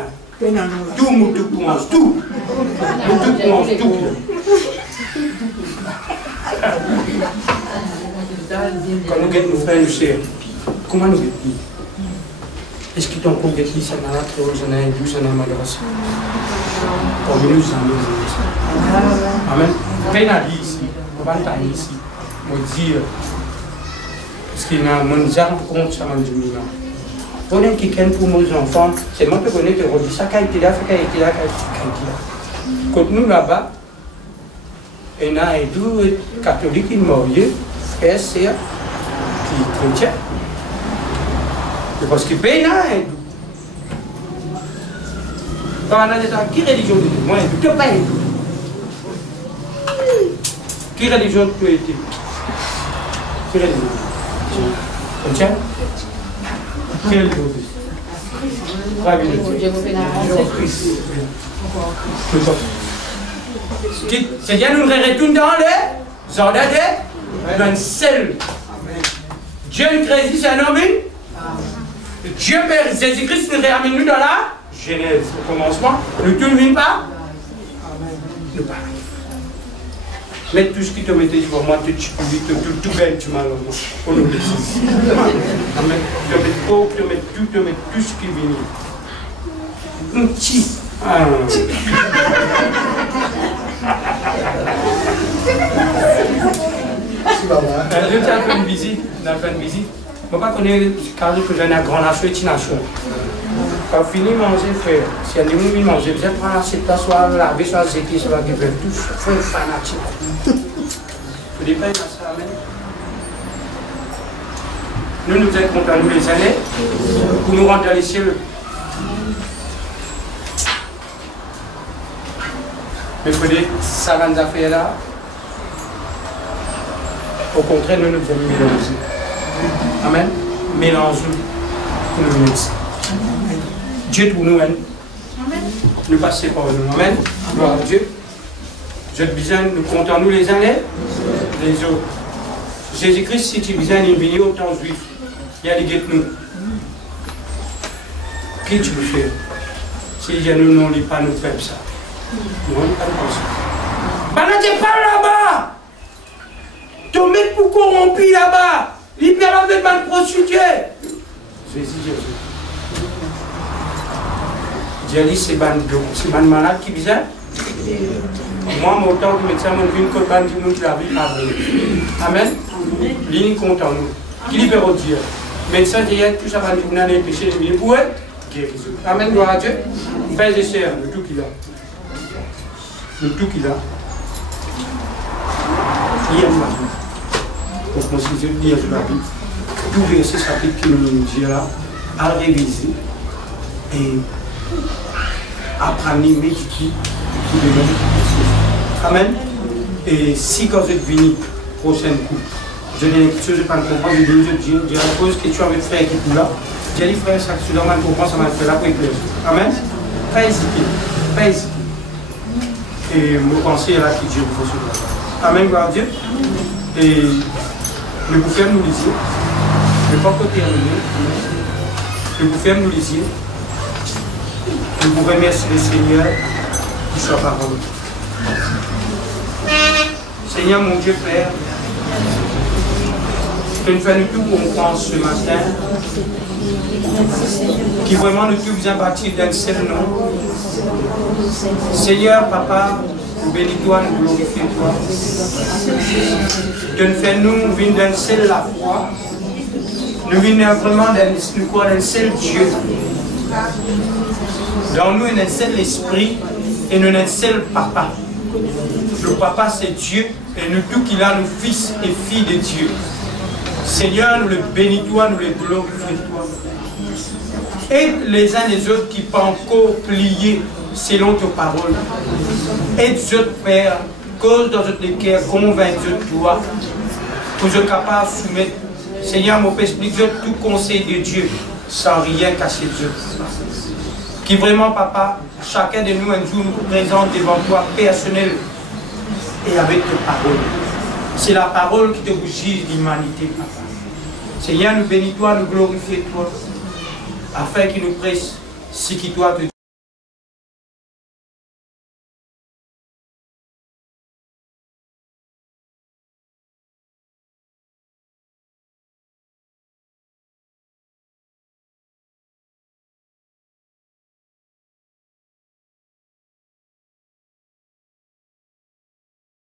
Tout, tout commence, tout. Tout commence, tout. Quand nous guettons nos frères et nos sœurs, comment nous guettons? Est-ce qu'ils t'ont compris que ça n'a pas trop, j'en ai un doux, j'en ai un malheur? Pour nous, ça nous amen. Pénali ici, on va tailler ici. On dit, parce qu'il y a un genre de compte, ça m'a dit, on est quelqu'un pour nos enfants, c'est moi qui connais que Rodi, ça a été là, ça a été là, ça a été là. Quand nous là-bas, il y a un deux catholiques qui sont mariés, frère, sœur, qui est chrétien. Parce que ben là, quand on a dit ça, qui religion tu es? Moi, je ne sais pas. Qui religion tu es? Qui religion? Chrétien? Quelle religion? C'est bien, nous retournons dans les ordres d'un seul. Dieu crée c'est un homme. Dieu Père Jésus-Christ nous réamène nous dans la Genèse, au commencement. Ne tourne pas. ne pas. Mets tout ce qui te mettait devant moi, tout bête, tu m'as on nous décide. Amen. Tu mets tout, tu mets tout ce qui vient. Un petit. Je t'ai fait une visite. On a fait une visite. Je ne sais pas connaître car que j'ai une grande nation et une nation. Quand fini de manger, frère, si on dit oui, manger, vous êtes prendre cette place, soit laver, soit zéter, soit guérir, tout frère fanatique. Je dis pas ça, amen. Nous nous êtes contents, nous les années, pour nous rendre dans les cieux. Mais il faut dire, ça va nous affaires là. Au contraire, nous nous aimons mélanger. Amen. Mélangeons pour nous mettre. Dieu pour nous aime. Ne passez pas nous. Amen. Gloire à Dieu. Je te besoin, nous comptons nous les uns les autres. Jésus-Christ, si tu besoin d'une vie autant juif, il y a des guettes nous. Qui tu veux faire? Si nous n'en lit pas, nous faisons ça. Nous n'en lit pas comme ça. Bah, n'êtes pas là-bas! Ton mec pour corrompu là-bas! Il peut avoir une prostituée! Jésus. J'ai dit, c'est un malade qui vient. Moi, mon temps de médecin, mon vie, une copine qui nous l'a vu. Amen. Ligne contre nous. Qui libère Dieu. Médecin, il y a tout ça, va nous donner les péchés, les milliers pour eux. Guérison. Amen, gloire à Dieu. Frères et sœurs, le tout qu'il a. Le tout qu'il a. Il y a une magie. Donc, moi, si je lis la Bible, tout verset chapitre qui nous dit là, à réviser et apprendre, méditer, tout de même. Amen. Et si quand je viens, prochaine coup, je dis quelque chose, je ne peux pas comprendre, je pose question avec frère qui est là. J'ai dit frère, ça que je dois comprendre, ça m'a fait là pour éclairer. Amen. Pas hésiter. Pas hésiter. Et me penser là qui Dieu vous faut. Amen, gloire à Dieu. Et le bouffeur nous lisait. Le pas côté terminé. Le bouffeur nous lisait. Je vous remercie le Seigneur pour sa parole. Seigneur mon Dieu Père, que nous faisons tout pour comprendre ce matin, qui vraiment nous tous bien bâtir d'un seul nom. Seigneur Papa, nous bénis-toi, nous glorifions-toi. Que nous faisons nous venir d'un seul la foi. Nous venons vraiment d'un seul Dieu. Dans nous, il y a un seul esprit et nous un seul papa. Le papa, c'est Dieu et nous tous qui a, nous fils et filles de Dieu. Seigneur, nous le bénis-toi, nous le glorifions-toi. Aide les uns les autres qui peuvent encore plier selon tes paroles. Aide les autres, Père, cause dans notre cœur, convainc de toi, pour que capable de soumettre. Seigneur, mon Père, explique tout conseil de Dieu, sans rien cacher Dieu. Qui vraiment, Papa, chacun de nous, un jour, nous présente devant toi, personnel, et avec tes paroles. C'est la parole qui te bougie l'humanité, Papa. Seigneur, nous bénis-toi, nous glorifions-toi, afin qu'il nous presse ce qui doit te dire.